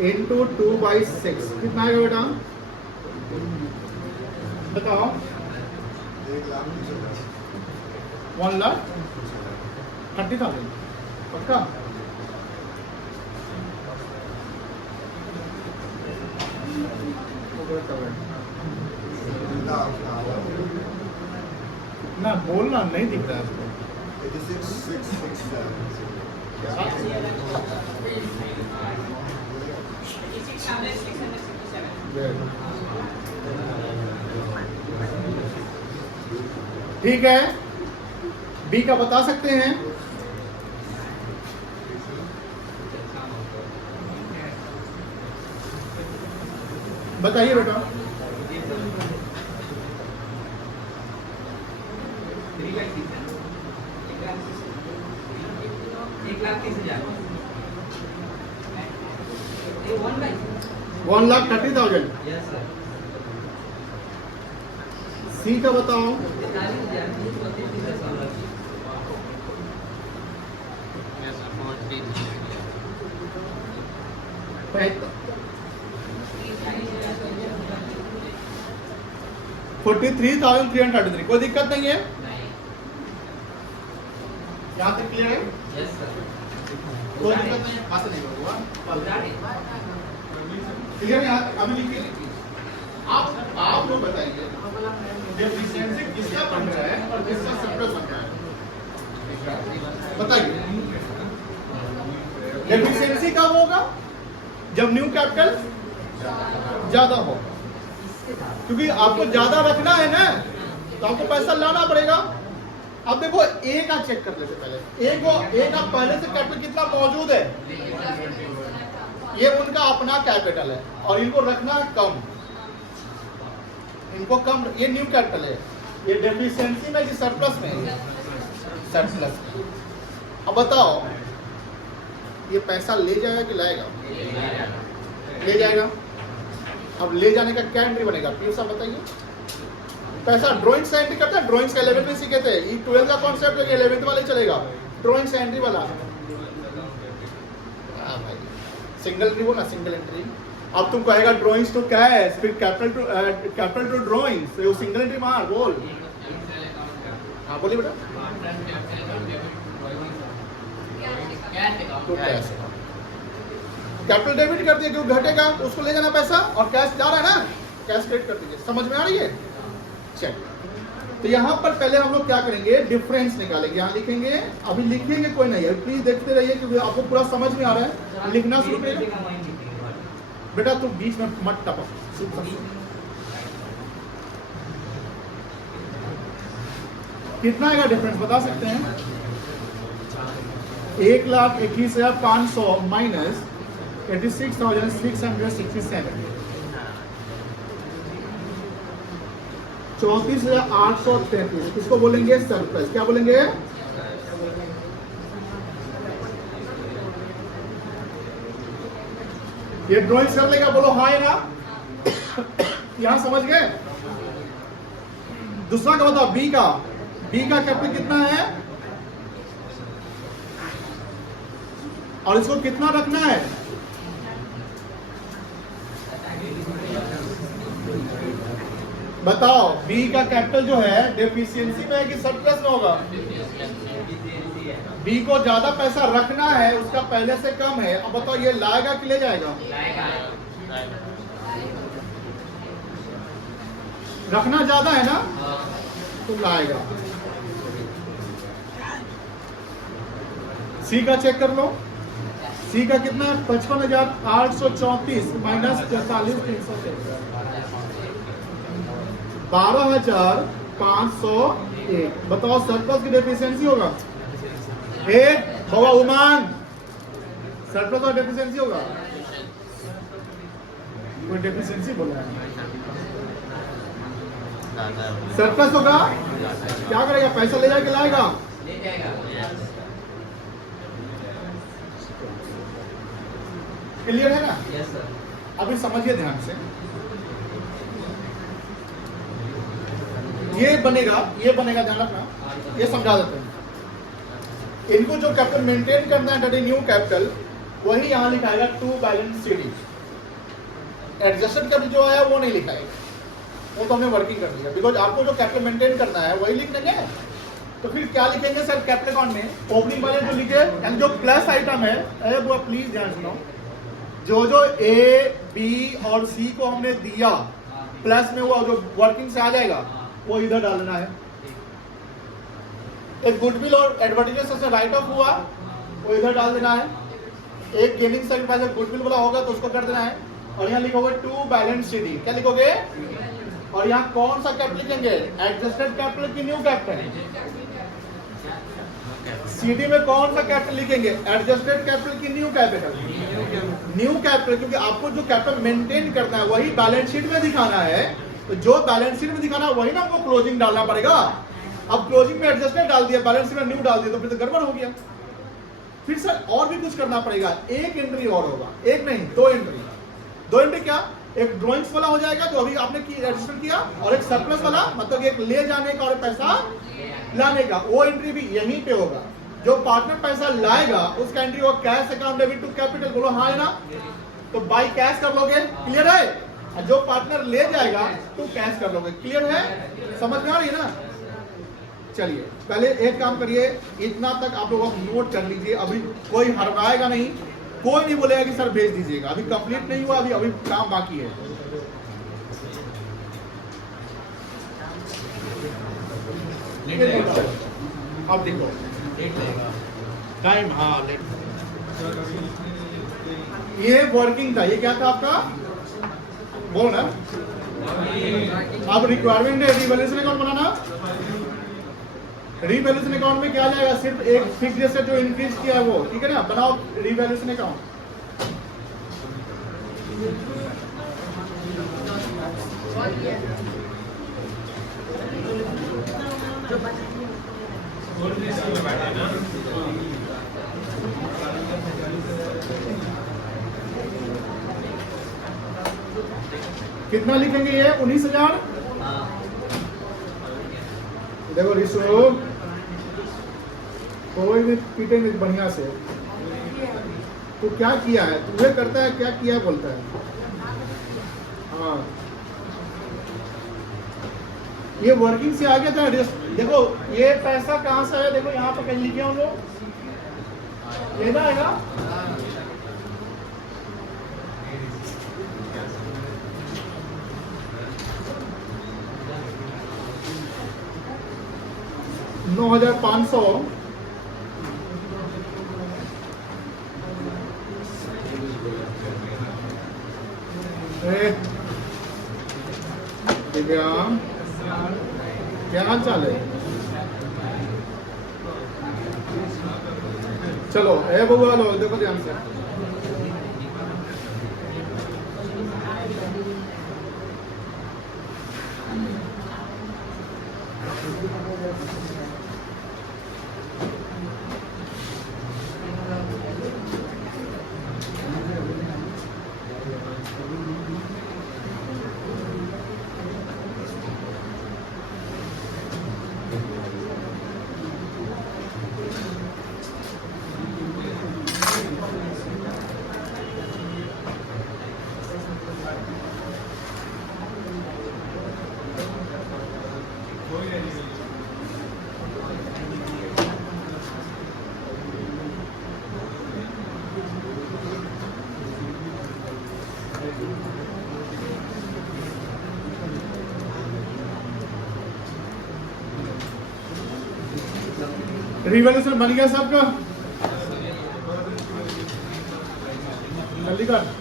into 2/6 कितना आएगा बेटा? बताओ। 1,30,000 पक्का? ना बोलना नहीं दिख रहा है उसको। 86,667. ठीक है, बी का बता सकते हैं? बताइए बेटा। 1,30,000। सी का बताओ। $43,333। कोई दिक्कत नहीं है, यहाँ तक क्लियर है? कोई दिक्कत नहीं है, ऐसे नहीं होगा। क्लियर है? अभी लिखिए, आप लोग बताइए डेफिशिएंसी किसका बन रहा है और किसका सरप्लस बन रहा है, बताइए। डेफिशिएंसी कब होगा? जब न्यू कैपिटल ज्यादा होगा, क्योंकि आपको ज्यादा रखना है ना, तो आपको पैसा लाना पड़ेगा। अब देखो ए का चेक कर लेते पहले, ए का पहले से कैपिटल कितना मौजूद है, ये उनका अपना कैपिटल है और इनको रखना है कम, इनको कम, ये न्यू कैपिटल है, ये डेफिशिएंसी में कि सरप्लस में? सरप्लस। अब बताओ ये पैसा ले जाएगा कि लाएगा? ले जाएगा। अब ले जाने का क्या एंट्री बनेगा? प्लीज आप बताइए। पैसा ड्राइंग से एंट्री करता है, ड्राइंग्स का 11th में सीखे थे, ये 12th का कॉन्सेप्ट है, 11th वाले चलेगा, ड्राइंग से एंट्री वाला। सिंगल एंट्री हो ना, सिंगल एंट्री। अब तुम कहेगा ड्राइंग्स तो क्या है, फिर कैपिटल टू ड्राइंग्स, वो सिंगल एंट्री मार बोल। हाँ बोलिए बेटा। तो कैसे कैपिटल डेबिट कर दिया, क्योंकि घटेगा उसको ले जाना पैसा, और कैश जा रहा है ना, कैश क्रेडिट कर दीजिए। समझ में आ रही है? चल, तो यहाँ पर पहले हम लोग क्या करेंगे, डिफरेंस निकालेंगे। यहाँ लिखेंगे, अभी लिखेंगे कोई नहीं है, प्लीज देखते रहिए क्योंकि आपको पूरा समझ में आ रहा है। लिखना शुरू करिए बेटा, तुम बीच में मत टपक। कितना आएगा डिफरेंस बता सकते हैं? 1,21,500 माइनस 86,667, 34,833। किसको बोलेंगे? सरप्लस। क्या बोलेंगे? ये ड्राइंग कर लेगा, बोलो हाँ या ना। यहां समझ गए? दूसरा का बताओ, बी का कैपिटल कितना है और इसको कितना रखना है? बताओ, बी का कैपिटल जो है डेफिशिएंसी में है कि सरप्लस में होगा? बी को ज्यादा पैसा रखना है, उसका पहले से कम है। अब बताओ ये लाएगा कि ले जाएगा? रखना ज्यादा है ना, तो लाएगा। सी का चेक कर लो। सी का कितना है? 55,834 माइनस 43,363, 12,501। बताओ सरप्लस की डेफिशिएंसी होगा? होगा उमान, सरप्लस और डेफिशिएंसी होगा? कोई डेफिशिएंसी बोल रहा है? सरप्लस होगा। क्या करेगा? पैसा ले जाके लाएगा? क्लियर है ना? Yes sir. अभी समझिए ध्यान से। ये बनेगा ध्यान रखना, ये समझा देते हैं। इनको जो कैपिटल मेंटेन करना है दैट इज न्यू कैपिटल, वही यहां लिखाएगा to balance CD. Adjusted capital जो है वो नहीं लिखाएगा, वो तो हमने वर्किंग कर दिया। बिकॉज आपको जो कैपिटल मेंटेन करना है वही लिख देंगे। तो फिर क्या लिखेंगे सर कैपिटल अकाउंट में? ओपनिंग वाले जो लिखे एंड जो प्लस आइटम है, वो प्लीज ध्यान सुनो, जो ए बी और सी को हमने दिया प्लस में, वो जो वर्किंग से आ जाएगा वो इधर डालना है। एक गुडविल और एडवर्टाइजमेंट से राइट ऑफ हुआ, वो इधर डाल देना है। एक गेनिंग सर्टिफिकेट गुडविल वाला होगा तो उसको कर देना है। और यहाँ लिखोगे टू बैलेंस शीट। क्या लिखोगे? और यहाँ कौन सा कैपिटल लिखेंगे? एडजस्टेड कैपिटल की न्यू कैपिटल? सीडी में कौन सा कैपिटल लिखेंगे? एडजस्टेड कैपिटल की न्यू कैपिटल? न्यू कैपिटल, क्योंकि आपको जो कैपिटल मेंटेन करना है वही बैलेंस शीट में दिखाना है। तो जो बैलेंस शीट में दिखाना है वही ना आपको क्लोजिंग डालना पड़ेगा। अब क्लोजिंग में एडजस्टेड डाल दिया, बैलेंस शीट में न्यू डाल दिया, तो फिर तो गड़बड़ हो गया। फिर सर और भी कुछ करना पड़ेगा। एक एंट्री और होगा, एक नहीं दो एंट्री। दो एंट्री क्या? एक ड्रॉइंग्स वाला हो जाएगा जो अभी आपने एडजस्टमेंट किया, और एक सरप्लस वाला, मतलब एक ले जाने का और पैसा लाने का, वो एंट्री भी यहीं पे होगा। जो पार्टनर पैसा लाएगा उसका एंट्री होगा cash account debit to capital. बोलो हाँ है ना? तो बाई कैश कर लोगे, क्लियर है? और जो पार्टनर ले जाएगा तो कैश कर लोगे, क्लियर है? समझ में आ रही है ना? चलिए पहले एक काम करिए, इतना तक आप लोग नोट कर लीजिए। अभी कोई हरवाएगा नहीं, कोई नहीं बोलेगा कि सर भेज दीजिएगा। अभी कंप्लीट नहीं हुआ, अभी काम बाकी है। अब देखो टाइम, हाँ ये वर्किंग था। ये क्या था आपका? बोलो ना। अब रिक्वायरमेंट है रिवैल्यूएशन अकाउंट बनाना। रिवैल्यूएशन अकाउंट में क्या जाएगा? सिर्फ एक फिक्स्ड एसेट जो इंक्रीज किया है वो, ठीक है ना? बनाओ रिवैल्यूएशन अकाउंट। कितना लिखेंगे? ये 19,000। देखो रिशु, कोई भी पीटेंगे बढ़िया से। तो क्या किया है? तुझे करता है, क्या किया है बोलता है। हाँ ये वर्किंग से आ गया था। देखो ये पैसा कहाँ से है? देखो यहाँ पर कहीं लिखे हम लोग, लेना आएगा। $9,500 क्या हाल चाल है? चलो ए बबुआ लो देखो ध्यान से। रिवैल्यूएशन बन गया सबका, जल्दी कर।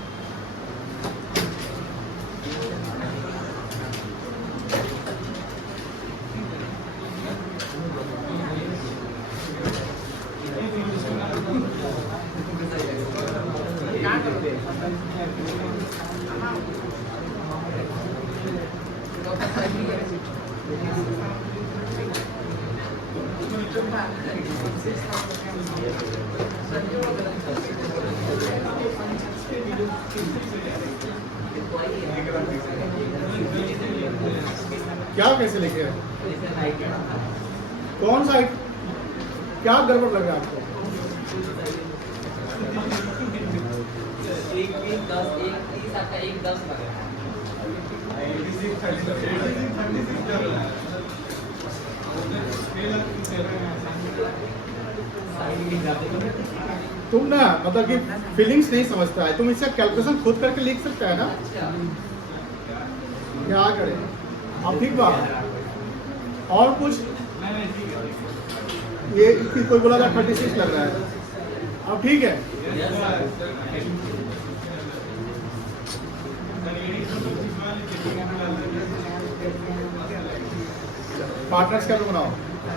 क्या कैसे लिखे हैं? कौन सा क्या गड़बड़ लग रहा है आपको? तुम ना मतलब कि फीलिंग्स नहीं समझता है, तुम इसका कैलकुलेशन खुद करके लिख सकता है ना। क्या करें अब, ठीक बात। और कुछ ये कोई बोला था 36 लग रहा है, अब ठीक है। पार्टनर्स का बनाओ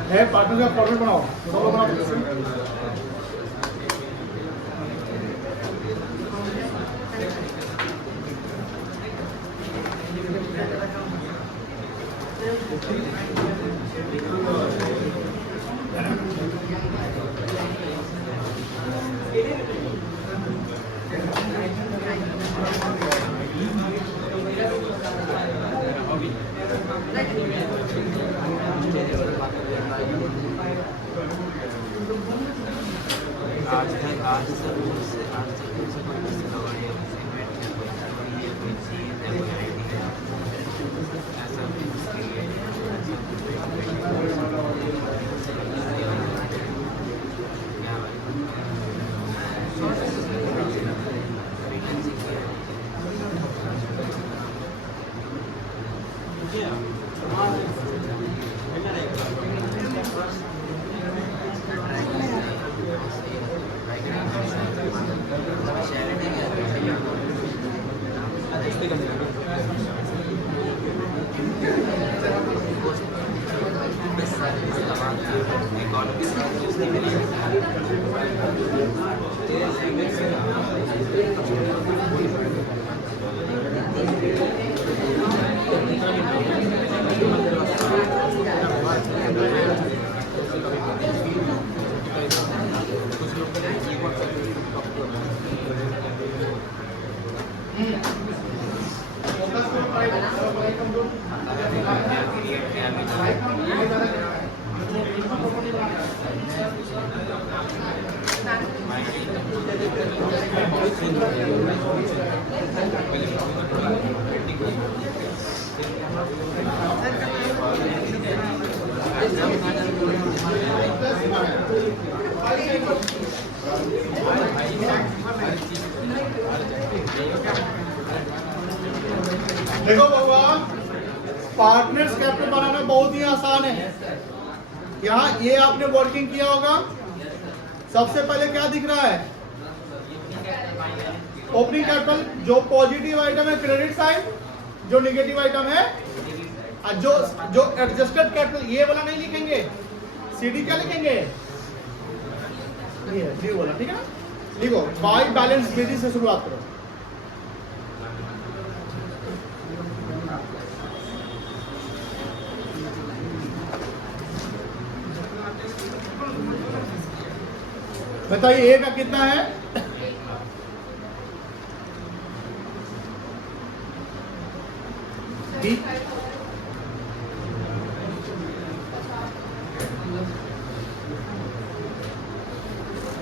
है, पार्टनर का फॉर्मेट बनाओ, दोनों बनाओ। देखो भगवान, पार्टनर्स कैपिटल बनाना बहुत ही आसान है। यहाँ ये आपने वर्किंग किया होगा। सबसे पहले क्या दिख रहा है? ओपनिंग कैपिटल, जो पॉजिटिव आइटम है क्रेडिट साइड, जो निगेटिव आइटम है जो एडजस्टेड कैपिटल, ये वाला नहीं लिखेंगे। सीडी क्या लिखेंगे? नहीं है, जी बोला, ठीक है ना? लिखो, बाय बैलेंस विधि से शुरुआत करो। बताइए ए का कितना है? बी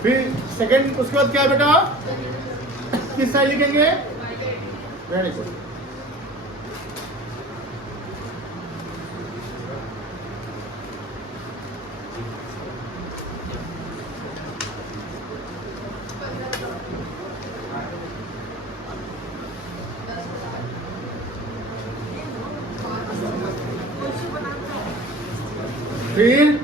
फिर सेकंड, उसके बाद क्या है बेटा? किस साइड लिखेंगे? Very good. फिर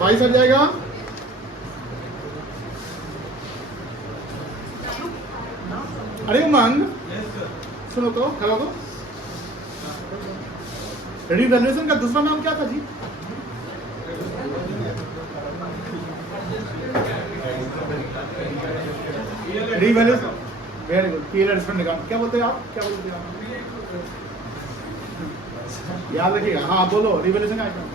बाईस हट जाएगा। अरे उमंग, सुनो तो, खड़ा तो। रिवैल्यूएशन का दूसरा नाम क्या था जी? Revaluation, very good. पीरियड निकाल, क्या बोलते हैं आप? क्या बोलते हैं आप? याद रखिएगा। हाँ बोलो, रिवैल्यूएशन का item.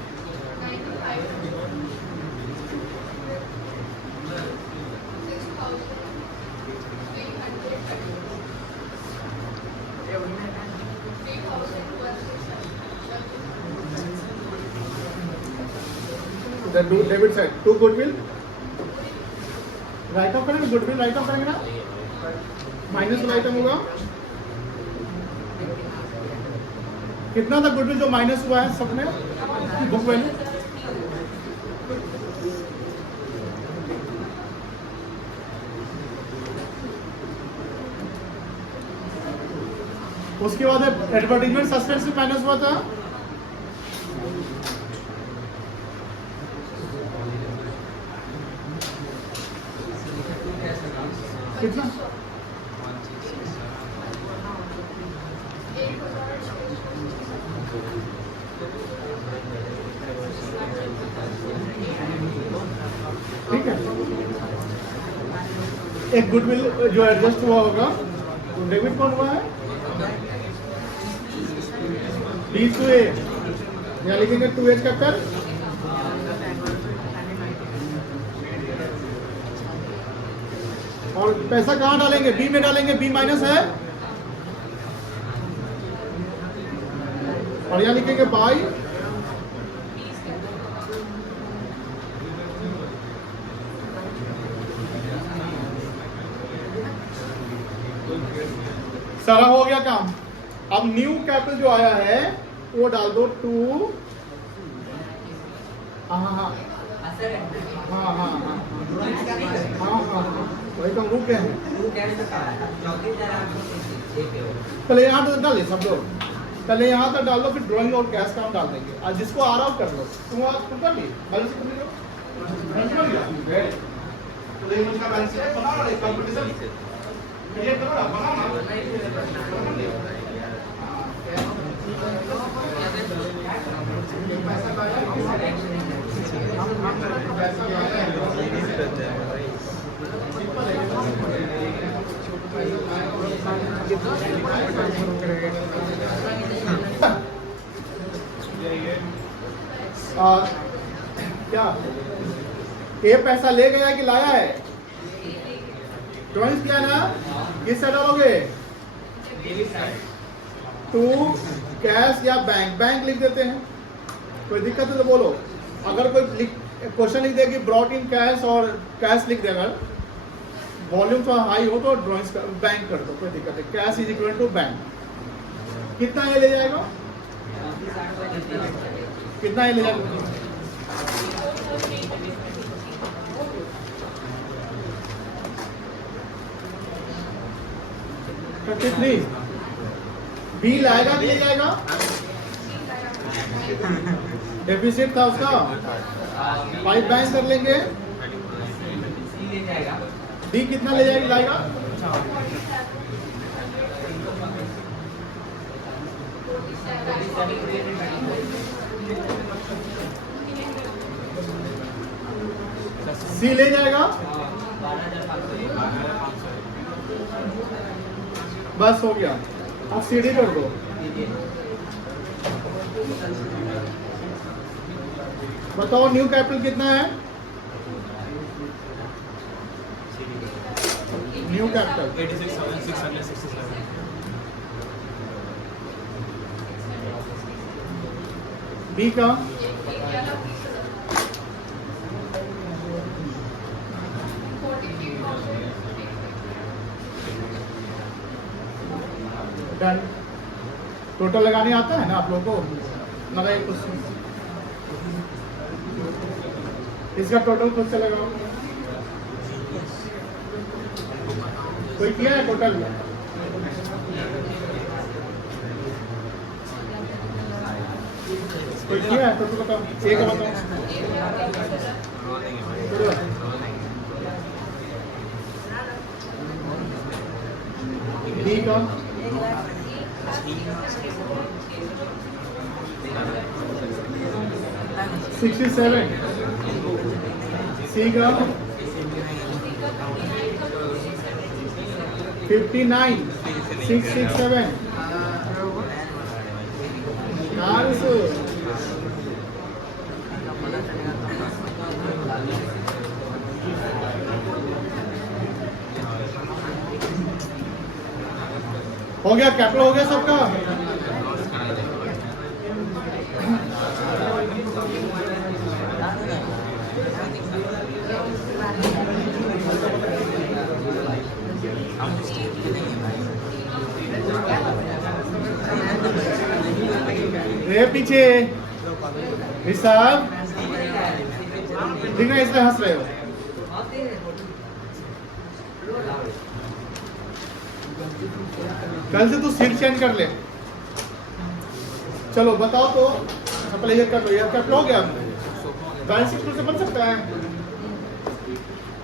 Debit side to goodwill write off करेंगे, गुडविल राइट ऑफ करेंगे ना, माइनस वाला आइटम होगा। कितना था गुडविल जो माइनस हुआ है सब में? बुक वैल्यू उसके बाद एडवर्टीजमेंट सस्पेंस में माइनस हुआ था। कितना? ठीक है, एक गुडविल जो एडजस्ट हुआ होगा, डेबिट कौन हुआ है? डी टू ए, यहाँ लिखेंगे 2H कैपिटल। और पैसा कहाँ डालेंगे? बी में डालेंगे, बी माइनस है। और यहाँ लिखेंगे बाई सारा हो गया काम। अब न्यू कैपिटल जो आया है वो डाल दो 2। हाँ हाँ हाँ हाँ हाँ हाँ हाँ, वही तो रुक गए हैं। पहले यहाँ तक डालिए सब लोग, पहले यहाँ तक डाल दो, फिर ड्राइंग और कैश काम डाल देंगे। आज जिसको आ रहा हो कर लो। तुम कर लिए बैलेंस कर लो। उसका बैलेंस बना लो, कंपटीशन ये करो ना, बना क्या ये पैसा ले गया कि लाया है? ड्राइंग किया ना, किस साइड डालोगे? टू कैश या बैंक, बैंक लिख देते हैं। कोई दिक्कत है तो बोलो। अगर कोई क्वेश्चन लिख दे कि ब्रॉट इन कैश और कैश लिख दे, अगर वॉल्यूम थोड़ा हाई हो तो ड्राइंग्स बैंक कर दो, कोई दिक्कत है। Cash is equal to bank. कितना ये ले जाएगा? कितना ये ले जाएगा? 33। बी लाएगा कि ले जाएगा? डेफिसिट था उसका, 5 बैंक कर लेंगे। डी कितना ले जाएगा? सी ले जाएगा, बस हो गया। अब सीडी कर दो। बताओ न्यू कैपिटल कितना है? New capital 86,667। बी का डन। टोटल लगाने आता है ना आप लोगों को? लगाइए कुछ, इसका टोटल खुद से लगाओ। कोई किया है टोटल? कोई किया है टोटल? बताओ, एक बताओ। बी का 67, सी का 59, 667। हो गया, कैपिटल हो गया सबका। रे पीछे हिसाब दिखना, इसमें हंस रहे हो। कल से तू सीट चेंज कर ले। चलो बताओ तो, पहले ये कर लो। ये कैपिटल हो गया। बैलेंस शीट खुद से बन सकता है,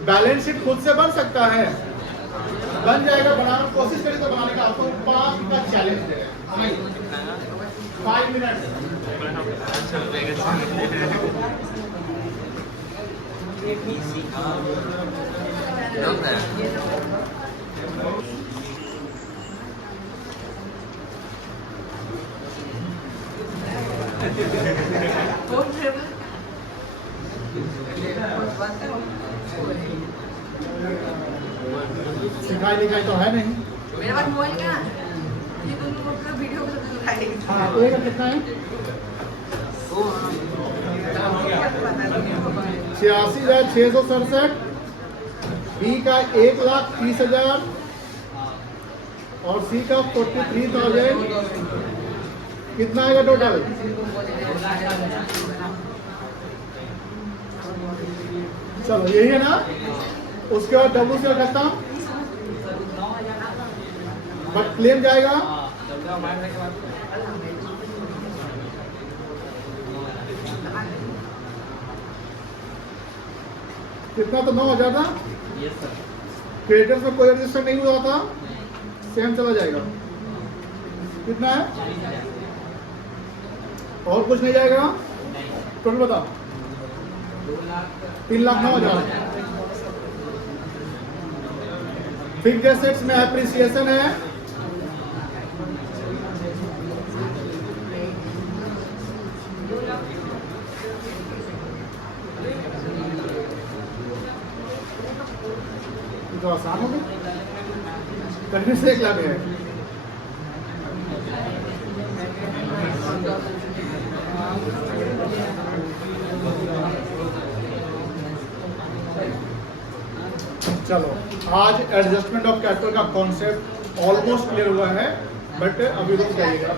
बैलेंस शीट खुद से बन सकता है, बन जाएगा। बनाने की कोशिश करें तो बनाने का। आपको 5 का चैलेंज है, 5 मिनट। सिखाई लिखाई तो है नहीं। मेरे पास मोबाइल क्या है? ये तो अपना वीडियो को दिखाएगी। हाँ, तो ये कितना है? 86,667। बी का 1,30,000 और सी का 43,000। कितना आएगा टोटल? चलो यही है ना। उसके बाद डब्ल्यू से खत्म, बट क्लेम जाएगा। कितना? तो 9,000 था। क्रेडिटर्स में कोई रजिस्टर नहीं हुआ था, सेम चला जाएगा। कितना है? और कुछ नहीं जाएगा। टोटल बताओ। 3,09,000। फिक्स्ड एसेट्स में एप्रिसिएशन है, तो आसान हो गया, करने से 1 लाख है। चलो, आज एडजस्टमेंट ऑफ कैपिटल का कॉन्सेप्ट ऑलमोस्ट क्लियर हुआ है, बट अभी रुक जाइएगा।